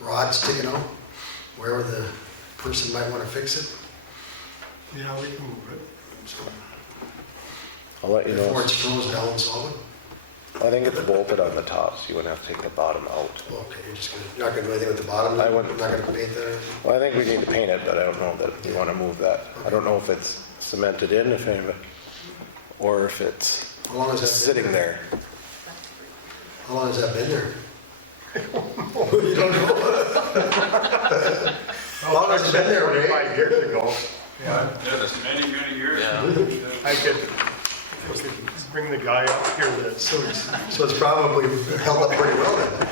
rod sticking out, wherever the person might want to fix it. Yeah, we can move it. So, I'll let you know. before it's frozen down solid. I think it's bolted on the top, so you wouldn't have to take the bottom out. Okay, you're not gonna do anything with the bottom? I wouldn't. You're not gonna paint that or anything? Well, I think we need to paint it, but I don't know that we want to move that. I don't know if it's cemented in, if any of it, or if it's How long has that been sitting there. How long has that been there? You don't know? How long has it been there, Ray? 5 years ago. Yeah, Many, many years. Yeah. I could bring the guy up here that, So it's probably held up pretty well then.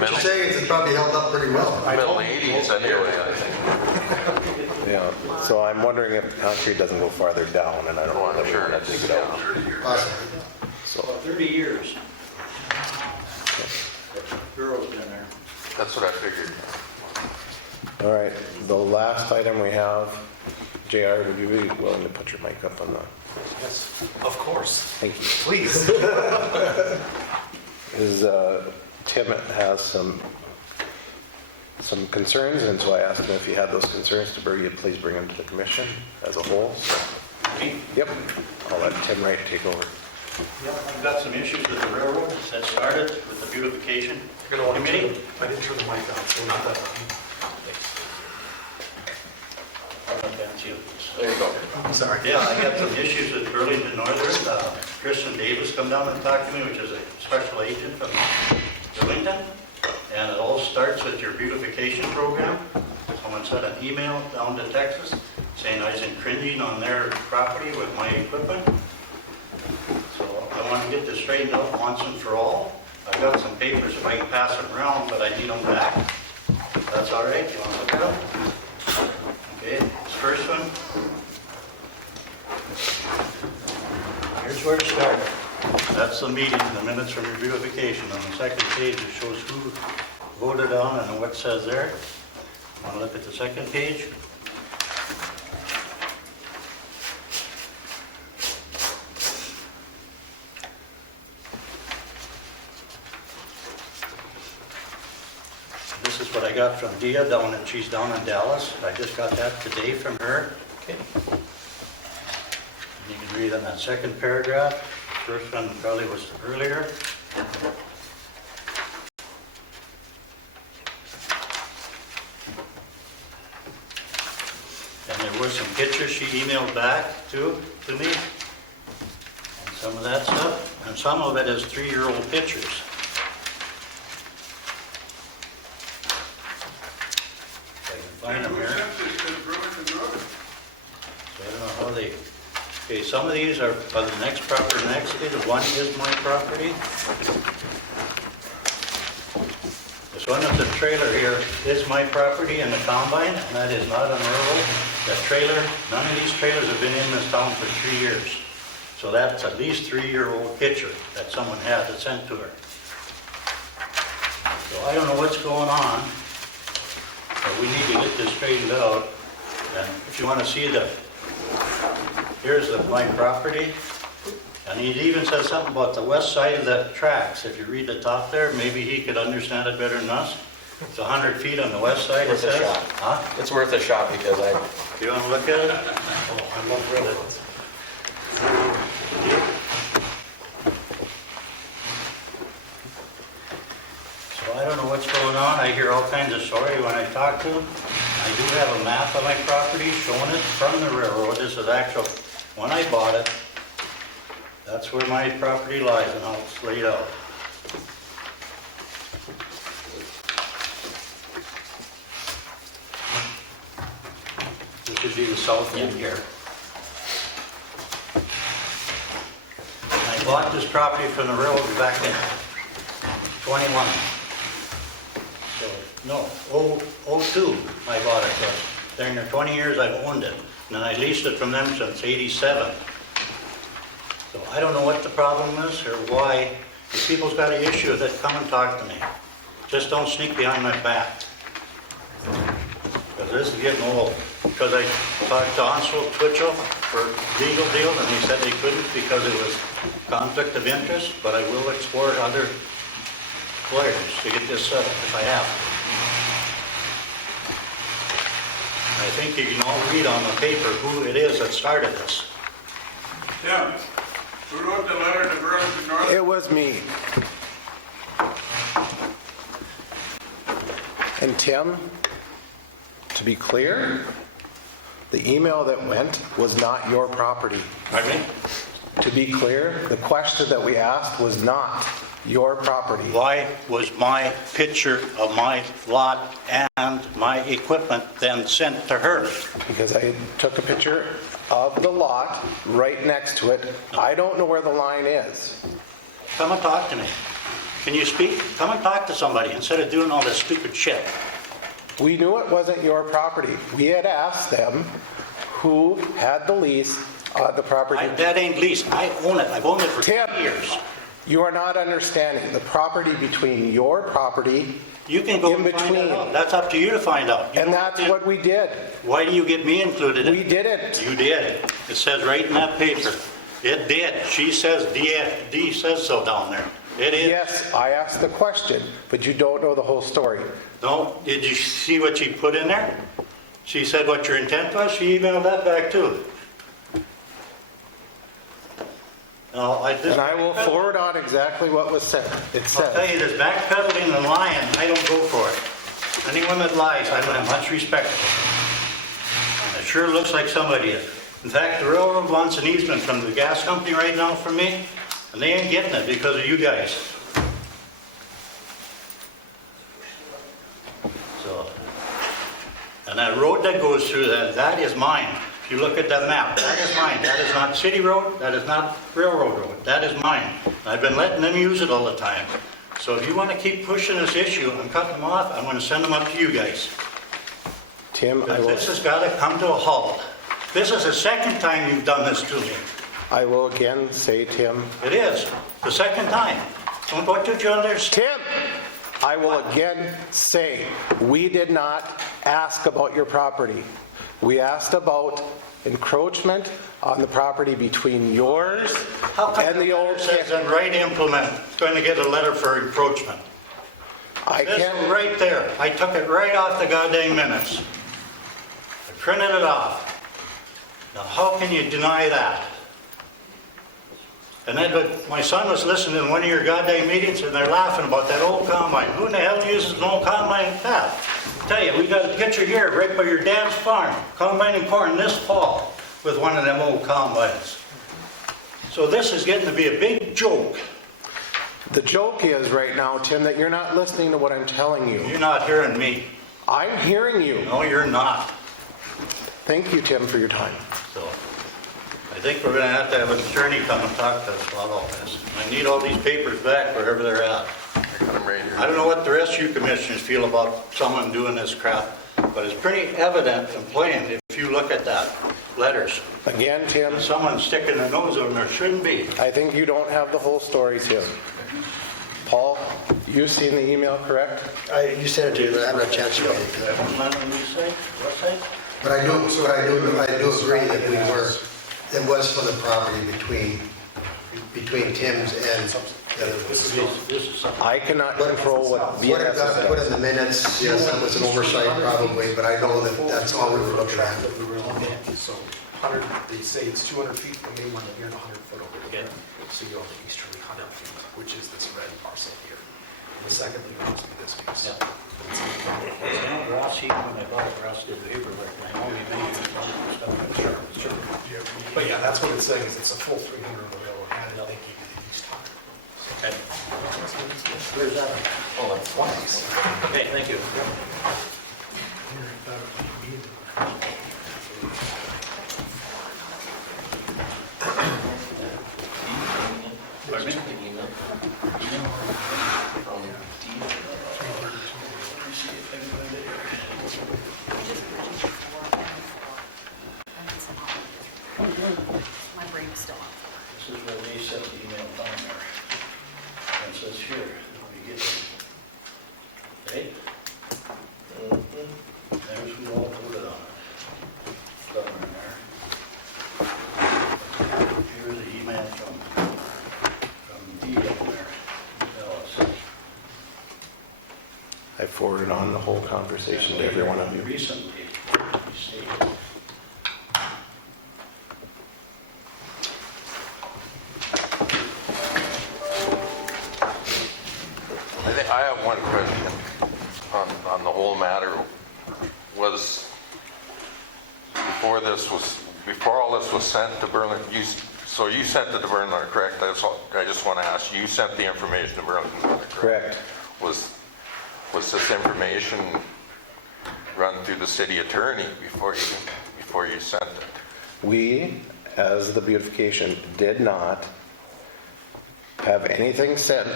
What you're saying is it's probably held up pretty well. Middle 80s anyway, I think. Yeah, so I'm wondering if concrete doesn't go farther down, and I don't know that we want to dig it out. Possibly. So, About 30 years. Girl's been there. That's what I figured. all right, the last item we have, JR, would you be willing to put your mic up on the, Yes, of course. thank you. Please. Is, Tim has some concerns, and so I asked him if he had those concerns to please bring them to the commission as a whole. So, yep, I'll let Tim Wright take over. Yep, I've got some issues with the railroad that started with the beautification You're gonna want to committee. I didn't turn the mic on, so not that. There you go. I'm sorry. Yeah, I got some issues with Burlington Northern. Kristen Davis come down and talked to me, which is a special agent from Burlington. And it all starts with your beautification program. Someone sent an email down to Texas saying I was infringing on their property with my equipment. So I want to get this straightened out once and for all. I've got some papers if I can pass them around, but I need them back. That's all right? You want to look at them? Okay, this first one. Here's where it started. That's the meeting, the minutes from your beautification. On the second page, it shows who voted on and what it says there. Want to look at the second page? This is what I got from Dia down, and she's down in Dallas. I just got that today from her. Okay. You can read on that second paragraph. First one probably was earlier. And there were some pictures she emailed back to me. And some of that stuff. And some of it is 3-year-old pictures. If I can find them here. Burlington Northern. So I don't know how they Okay, some of these are on the next property next to me. The one is my property. This one with the trailer here is my property and the combine, and that is not on railroad. That trailer, none of these trailers have been in this town for 3 years. So that's at least 3-year-old picture that someone had that sent to her. So I don't know what's going on, but we need to get this straightened out. And if you want to see here's my property. And he even says something about the west side of the tracks. If you read the top there, maybe he could understand it better than us. It's 100 feet on the west side, it Worth a says. shot. Huh? It's worth a shot because You want to look at it? oh, I love railroads. So I don't know what's going on. I hear all kinds of story when I talk to them. I do have a map of my property showing it from the railroad. This is actual, when I bought it, that's where my property lies and how it's laid out. This would be the south end here. I bought this property from the railroad back in 21. So, no, 02 I bought it. So during the 20 years I've owned it. And then I leased it from them since 87. So I don't know what the problem is or why. If people's got an issue with it, come and talk to me. Just don't sneak behind my back. Because this is getting old. Because I talked to Onslow Twitchell for legal deal, and he said they couldn't because it was conflict of interest, but I will explore other lawyers to get this settled if I have to. I think you can all read on the paper who it is that started this. Tim, who wrote the letter to Burlington North? It was me. And Tim, to be clear, the email that went was not your property. Pardon me? To be clear, the question that we asked was not your property. Why was my picture of my lot and my equipment then sent to her? Because I took a picture of the lot right next to it. I don't know where the line is. Come and talk to me. Can you speak? Come and talk to somebody instead of doing all this stupid shit. We knew it wasn't your property. We had asked them who had the lease on the property. That ain't leased. I own it. I've owned it for Tim, 10 years. you are not understanding. The property between your property You can go in and find between. out. That's up to you to find out. You And don't that's have to- what we did. Why do you get me included in We it? didn't. You did. It says right in that paper. It did. She says, D says so down there. It is. Yes, I asked the question, but you don't know the whole story. No, did you see what she put in there? She said what your intent was. She emailed that back too. No, And I will forward on exactly what was said. It I'll tell says, you, this backpedaling and lying, I don't go for it. Anyone that lies, I don't have much respect for. And it sure looks like somebody is. In fact, the railroad wants an easement from the gas company right now from me, and they ain't getting it because of you guys. So, and that road that goes through that is mine. If you look at that map, that is mine. That is not city road, that is not railroad road, that is mine. And I've been letting them use it all the time. So if you want to keep pushing this issue and cutting them off, I'm going to send them up to you guys. Tim, Because this has got to come to a halt. This is the second time you've done this to me. I will again say, Tim, It is, the second time. What did you understand? Tim, I will again say, we did not ask about your property. We asked about encroachment on the property between yours How come and the old... says in right implement, going to get a letter for encroachment? I This can't... one right there, I took it right off the goddamn minutes. I printed it off. Now, how can you deny that? And then my son was listening to one of your goddamn meetings, and they're laughing about that old combine. Who in the hell uses an old combine like that? I tell you, we got a picture here right by your dad's farm, combining corn this fall with one of them old combines. So this is getting to be a big joke. The joke is right now, Tim, that you're not listening to what I'm telling you. You're not hearing me. I'm hearing you. No, you're not. Thank you, Tim, for your time. So, I I think we're gonna have to have an attorney come and talk to us about all this. I need all these papers back wherever they're at. I got them right here. I don't know what the rest of you commissioners feel about someone doing this crap, but it's pretty evident and plain if you look at that, letters. Again, Tim, And someone sticking their nose in them, there shouldn't be. I think you don't have the whole story, Tim. Paul, you've seen the email, correct? You sent it to me, but I haven't had a chance to read it. What did you say? What say? But I do agree that it was for the property between Tim's and the other one. This is something. I cannot control what What it BNSF got put in does. the minutes, yes, that was an oversight probably, but I know that that's all we were looking at. That we were looking at, so 100, they say it's 200 feet from the main one, and you're 100 foot over the Okay. So you're on the easterly 100 feet, which is this red parcel here. And the second thing must be this piece. Yeah. Ross, when I bought it, Ross did paperwork, and I know he made stuff. Sure. But yeah, that's what it's saying, is it's a full 300 on the railroad, and I think you did the east 100. Okay. Where's that? Oh, that's twice. Okay, thank you. Pardon me? My brain is still on. This is where they sent the email down there. And it says here, we get it. Right? There's who all voted on it. Somewhere in there. Here's the email from D up there. I forwarded on the whole conversation to every one of you. Recently, he stated. I have one question on the whole matter. Was, before all this was sent to Burlington, so you sent it to Burlington, correct? I just want to ask, you sent the information to Burlington, correct? Correct. Was this information run through the city attorney before you sent it? We, as the beautification, did not have anything sent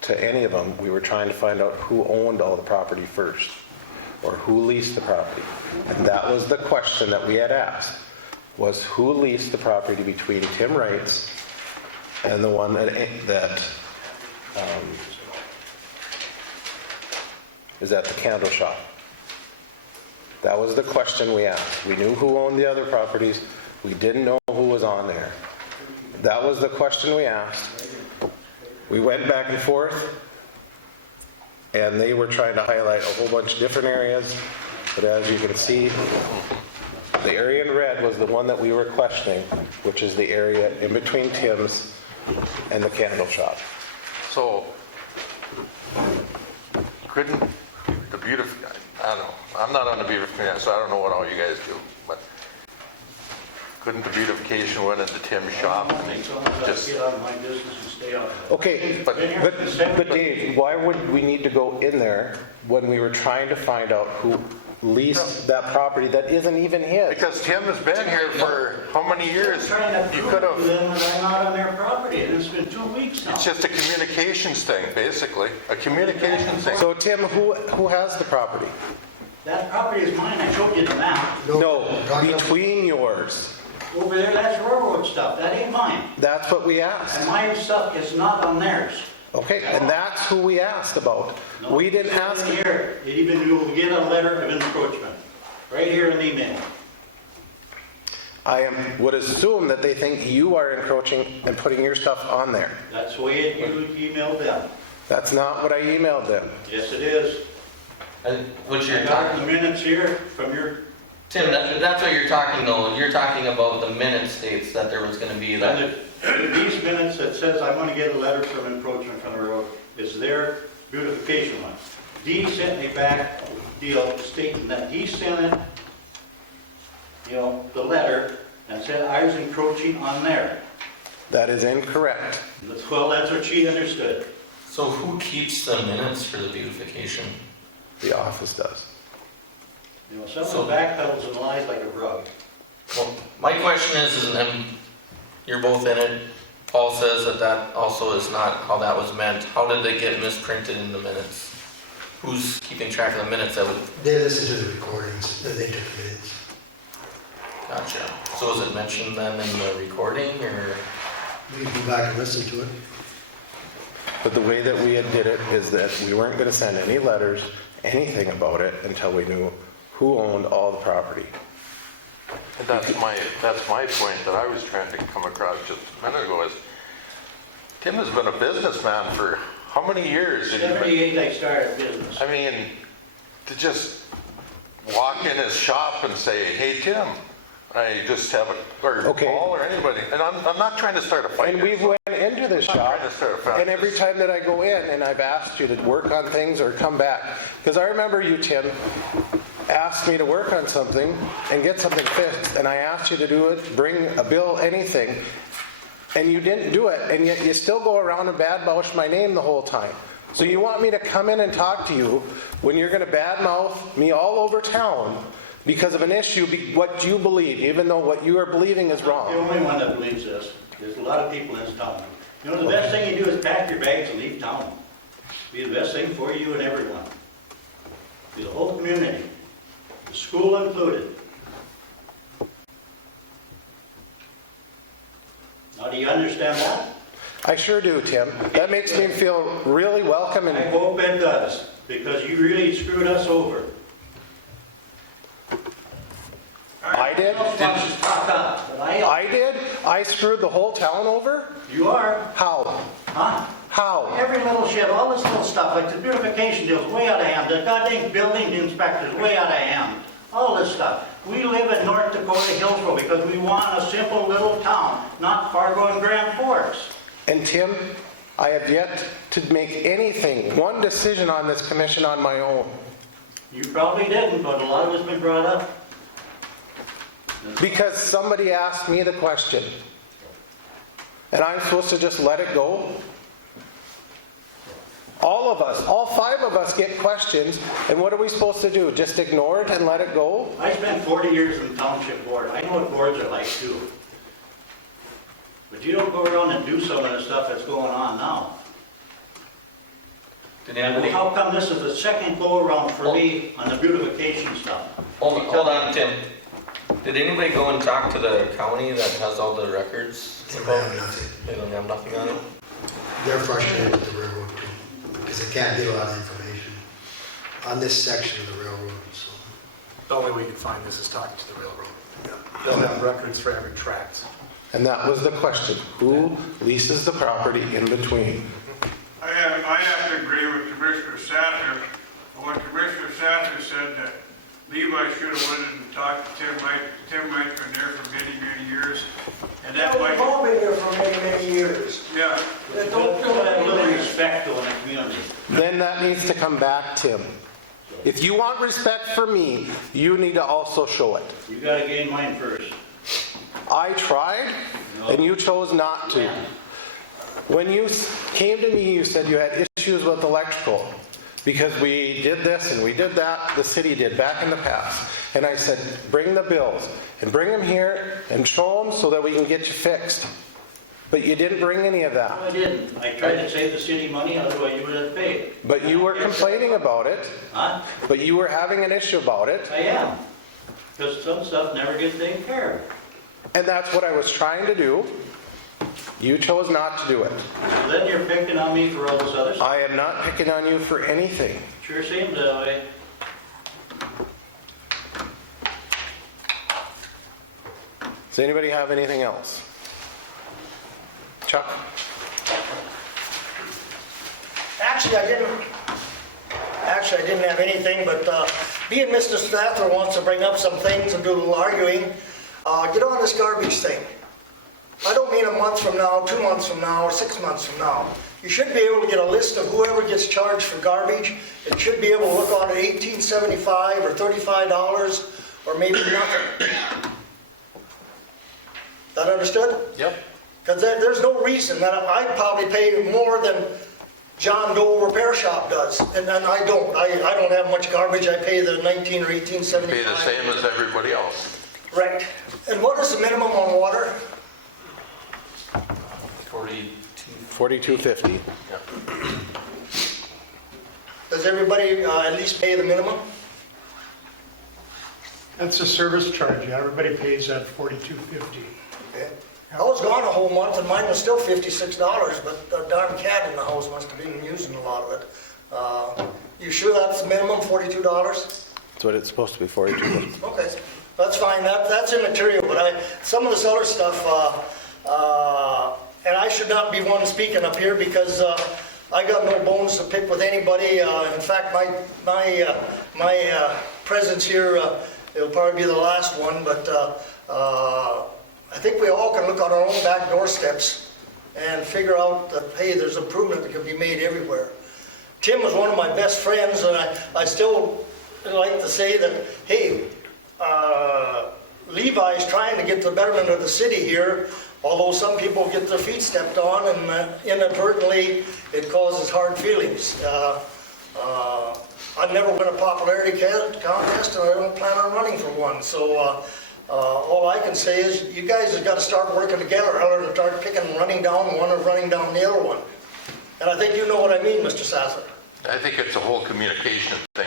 to any of them. We were trying to find out who owned all the property first, or who leased the property. And that was the question that we had asked, was who leased the property between Tim Wright's and the one that is at the candle shop. That was the question we asked. We knew who owned the other properties. We didn't know who was on there. That was the question we asked. We went back and forth, and they were trying to highlight a whole bunch of different areas. But as you can see, the area in red was the one that we were questioning, which is the area in between Tim's and the candle shop. So, couldn't the I don't know, I'm not on the beautification, so I don't know what all you guys do, but couldn't the beautification went into Tim's shop and they just, Get out of my business and stay out of it. Okay, but Dave, why would we need to go in there when we were trying to find out who leased that property that isn't even his? because Tim has been here for how many years? Trying to You prove could to them have, that I'm not on their property, and it's been 2 weeks now. it's just a communications thing, basically, a communications thing. So Tim, who has the property? That property is mine, I showed you the map. No, between yours. Over there, that's railroad stuff, that ain't mine. That's what we asked. And my stuff is not on theirs. Okay, and that's who we asked about. No, We didn't it's ask. in here, even you'll get a letter of encroachment, right here in the email. Would assume that they think you are encroaching and putting your stuff on there. That's the way you emailed them. That's not what I emailed them. Yes, it is. And what you're I got the talking, minutes here from your, Tim, that's what you're talking though. You're talking about the minute states that there was gonna be that. and these minutes that says I'm gonna get a letter from encroachment from the railroad is their beautification one. D sent me back deal stating that he sent it, the letter, and said I was encroaching on there. That is incorrect. Well, that's what she understood. So who keeps the minutes for the beautification? The office does. Someone backpedals and lies like a rug. Well, my question question is, and you're both in it, Paul says that that also is not how that was meant. How did they get misprinted in the minutes? Who's keeping track of the minutes? That would, They listened to the recordings, and they took minutes. gotcha. So is it mentioned then in the recording, or? We can go back and listen to it. But the way that we had did it is that we weren't gonna send any letters, anything about it until we knew who owned all the property. And that's my point that I was trying to come across just a minute ago is, Tim has been a businessman for how many years? Have you been- 78, I started business. I mean, to just walk in his shop and say, hey, Tim, I just have a, or Okay. Paul or anybody, and I'm not trying to start a fight. And we've went into the shop, trying to start a fight. and every time that I go in and I've asked you to work on things or come back, because I remember you, Tim, asked me to work on something and get something fixed, and I asked you to do it, bring a bill, anything, and you didn't do it, and yet you still go around and badmouth my name the whole time. So you want me to come in and talk to you when you're gonna badmouth me all over town because of an issue, what you believe, even though what you are believing is The wrong. only one that believes this. There's a lot of people in this town. You know, the best thing you do is pack your bags and leave town. Be the best thing for you and everyone. Be the whole community. The school included. Now, do you understand that? I sure do, Tim. That makes me feel really welcome I and hope it does, because you really screwed us over. I did? Else wants to talk up, but I did? I screwed the whole town over? You are, How? huh? How? Every little shit, all this little stuff, like the beautification deal's way out of hand, the goddamn building inspector's way out of hand, all this stuff. We live in North Dakota, Hillsboro, because we want a simple little town, not Fargo and Grand Forks. And Tim, I have yet to make anything, one decision on this commission on my own. You probably didn't, but a lot of it's been brought up. Because somebody asked me the question. And I'm supposed to just let it go? All of us, all 5 of us get questions, and what are we supposed to do? Just ignore it and let it go? I spent 40 years in the township board. I know what boards are like too. But you don't go around and do some of the stuff that's going on now. Did And anybody, how come this is the second go around for me on the beautification stuff? hold on, Tim. Did anybody go and talk to the county that has all the records? They have nothing. They don't have nothing on it? They're frustrated with the railroad too, because they can't get a lot of information on this section of the railroad, so. The only way you can find this is talking to the railroad. They'll have records for every tract. And that was the question. Who leases the property in between? I have to agree with Commissioner Sather. When Commissioner Sather said that Levi should have went and talked to Tim Mike. Tim Mike's been there for many, many years. And that We've might, all been here for many, many years. yeah, Don't have a little respect though in the community. Then that needs to come back, Tim. If you want respect for me, you need to also show it. You gotta gain mine first. I tried, and you chose not to. When you came to me, you said you had issues with electrical because we did this and we did that, the city did back in the past. And I said, bring the bills and bring them here and show them so that we can get you fixed. But you didn't bring any of No, that. I didn't. I tried to save the city money, otherwise you would have paid. But you were complaining about it, Huh? but you were having an issue about it. I am. Because some stuff never gets taken care of. And that's what I was trying to do. You chose not to do it. So then you're picking on me for all this other stuff. I am not picking on you for anything. Sure seems that way. Does anybody have anything else? Chuck? Actually, I didn't have anything, but being Mr. Stather wants to bring up some things and do a little arguing, get on this garbage thing. I don't mean a month from now, 2 months from now, or 6 months from now. You should be able to get a list of whoever gets charged for garbage. It should be able to look on at $18.75 or $35 or maybe nothing. That understood? Yep. Because there's no reason that I probably pay more than John Doe Repair Shop does, and I don't. I don't have much garbage. I pay the $19 or $18.75. be the same as everybody else. Right. And what is the minimum on water? 4250. Does everybody at least pay the minimum? That's a service charge, yeah, everybody pays that $42.50. Okay. I was gone a whole month and mine was still $56, but the darn cat in the house must have been using a lot of it. You sure that's the minimum, $42? That's what it's supposed to be, 4250. Okay, that's fine, that's immaterial, but some of this other stuff, and I should not be one speaking up here because I got no bones to pick with anybody. In fact, my presence here, it'll probably be the last one, but I think we all can look on our own back doorsteps and figure out that, hey, there's improvement that can be made everywhere. Tim was one of my best friends, and I still like to say that, hey, Levi's trying to get the betterment of the city here, although some people get their feet stepped on, and inadvertently it causes hard feelings. I've never won a popularity contest, and I don't plan on running for one. So all I can say is you guys have got to start working together other than start picking and running down one or running down the other one. And I think you know what I mean, Mr. Sassler. I think it's a whole communication thing.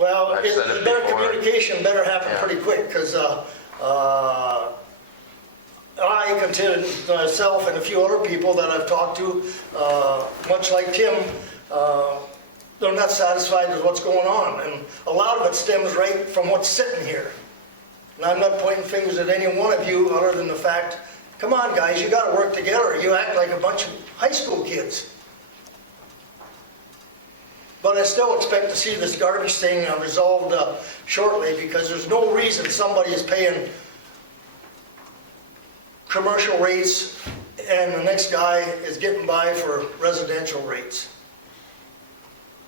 Well, I've said it better before. communication better happen pretty quick, because I consider myself and a few other people that I've talked to, much like Tim, they're not satisfied with what's going on. And a lot of it stems right from what's sitting here. And I'm not pointing fingers at any one of you other than the fact, come on guys, you got to work together. You act like a bunch of high school kids. But I still expect to see this garbage thing resolved shortly, because there's no reason somebody is paying commercial rates and the next guy is getting by for residential rates.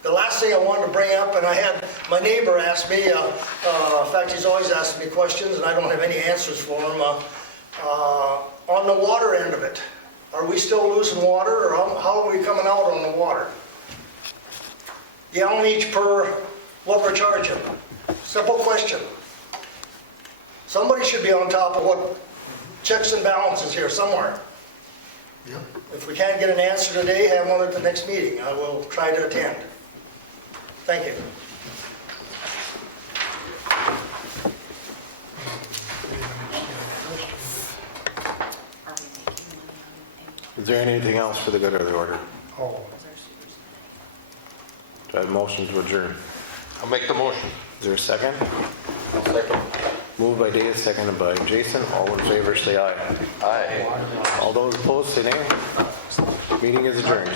The last thing I wanted to bring up, and I had my neighbor ask me, in fact he's always asking me questions and I don't have any answers for him, on the water end of it. Are we still losing water, or how are we coming out on the water? Gallon each per what we're charging. Simple question. Somebody should be on top of what checks and balances here somewhere. Yep. If we can't get an answer today, have one at the next meeting. I will try to attend. Thank you. Is there anything else for the good of the order? Oh, Do I have a motion to adjourn? I'll make the motion. Is there a second? Second. Moved by Dave, seconded by Jason. All in favor, say aye. Aye. All those opposed, say nay. Meeting is adjourned.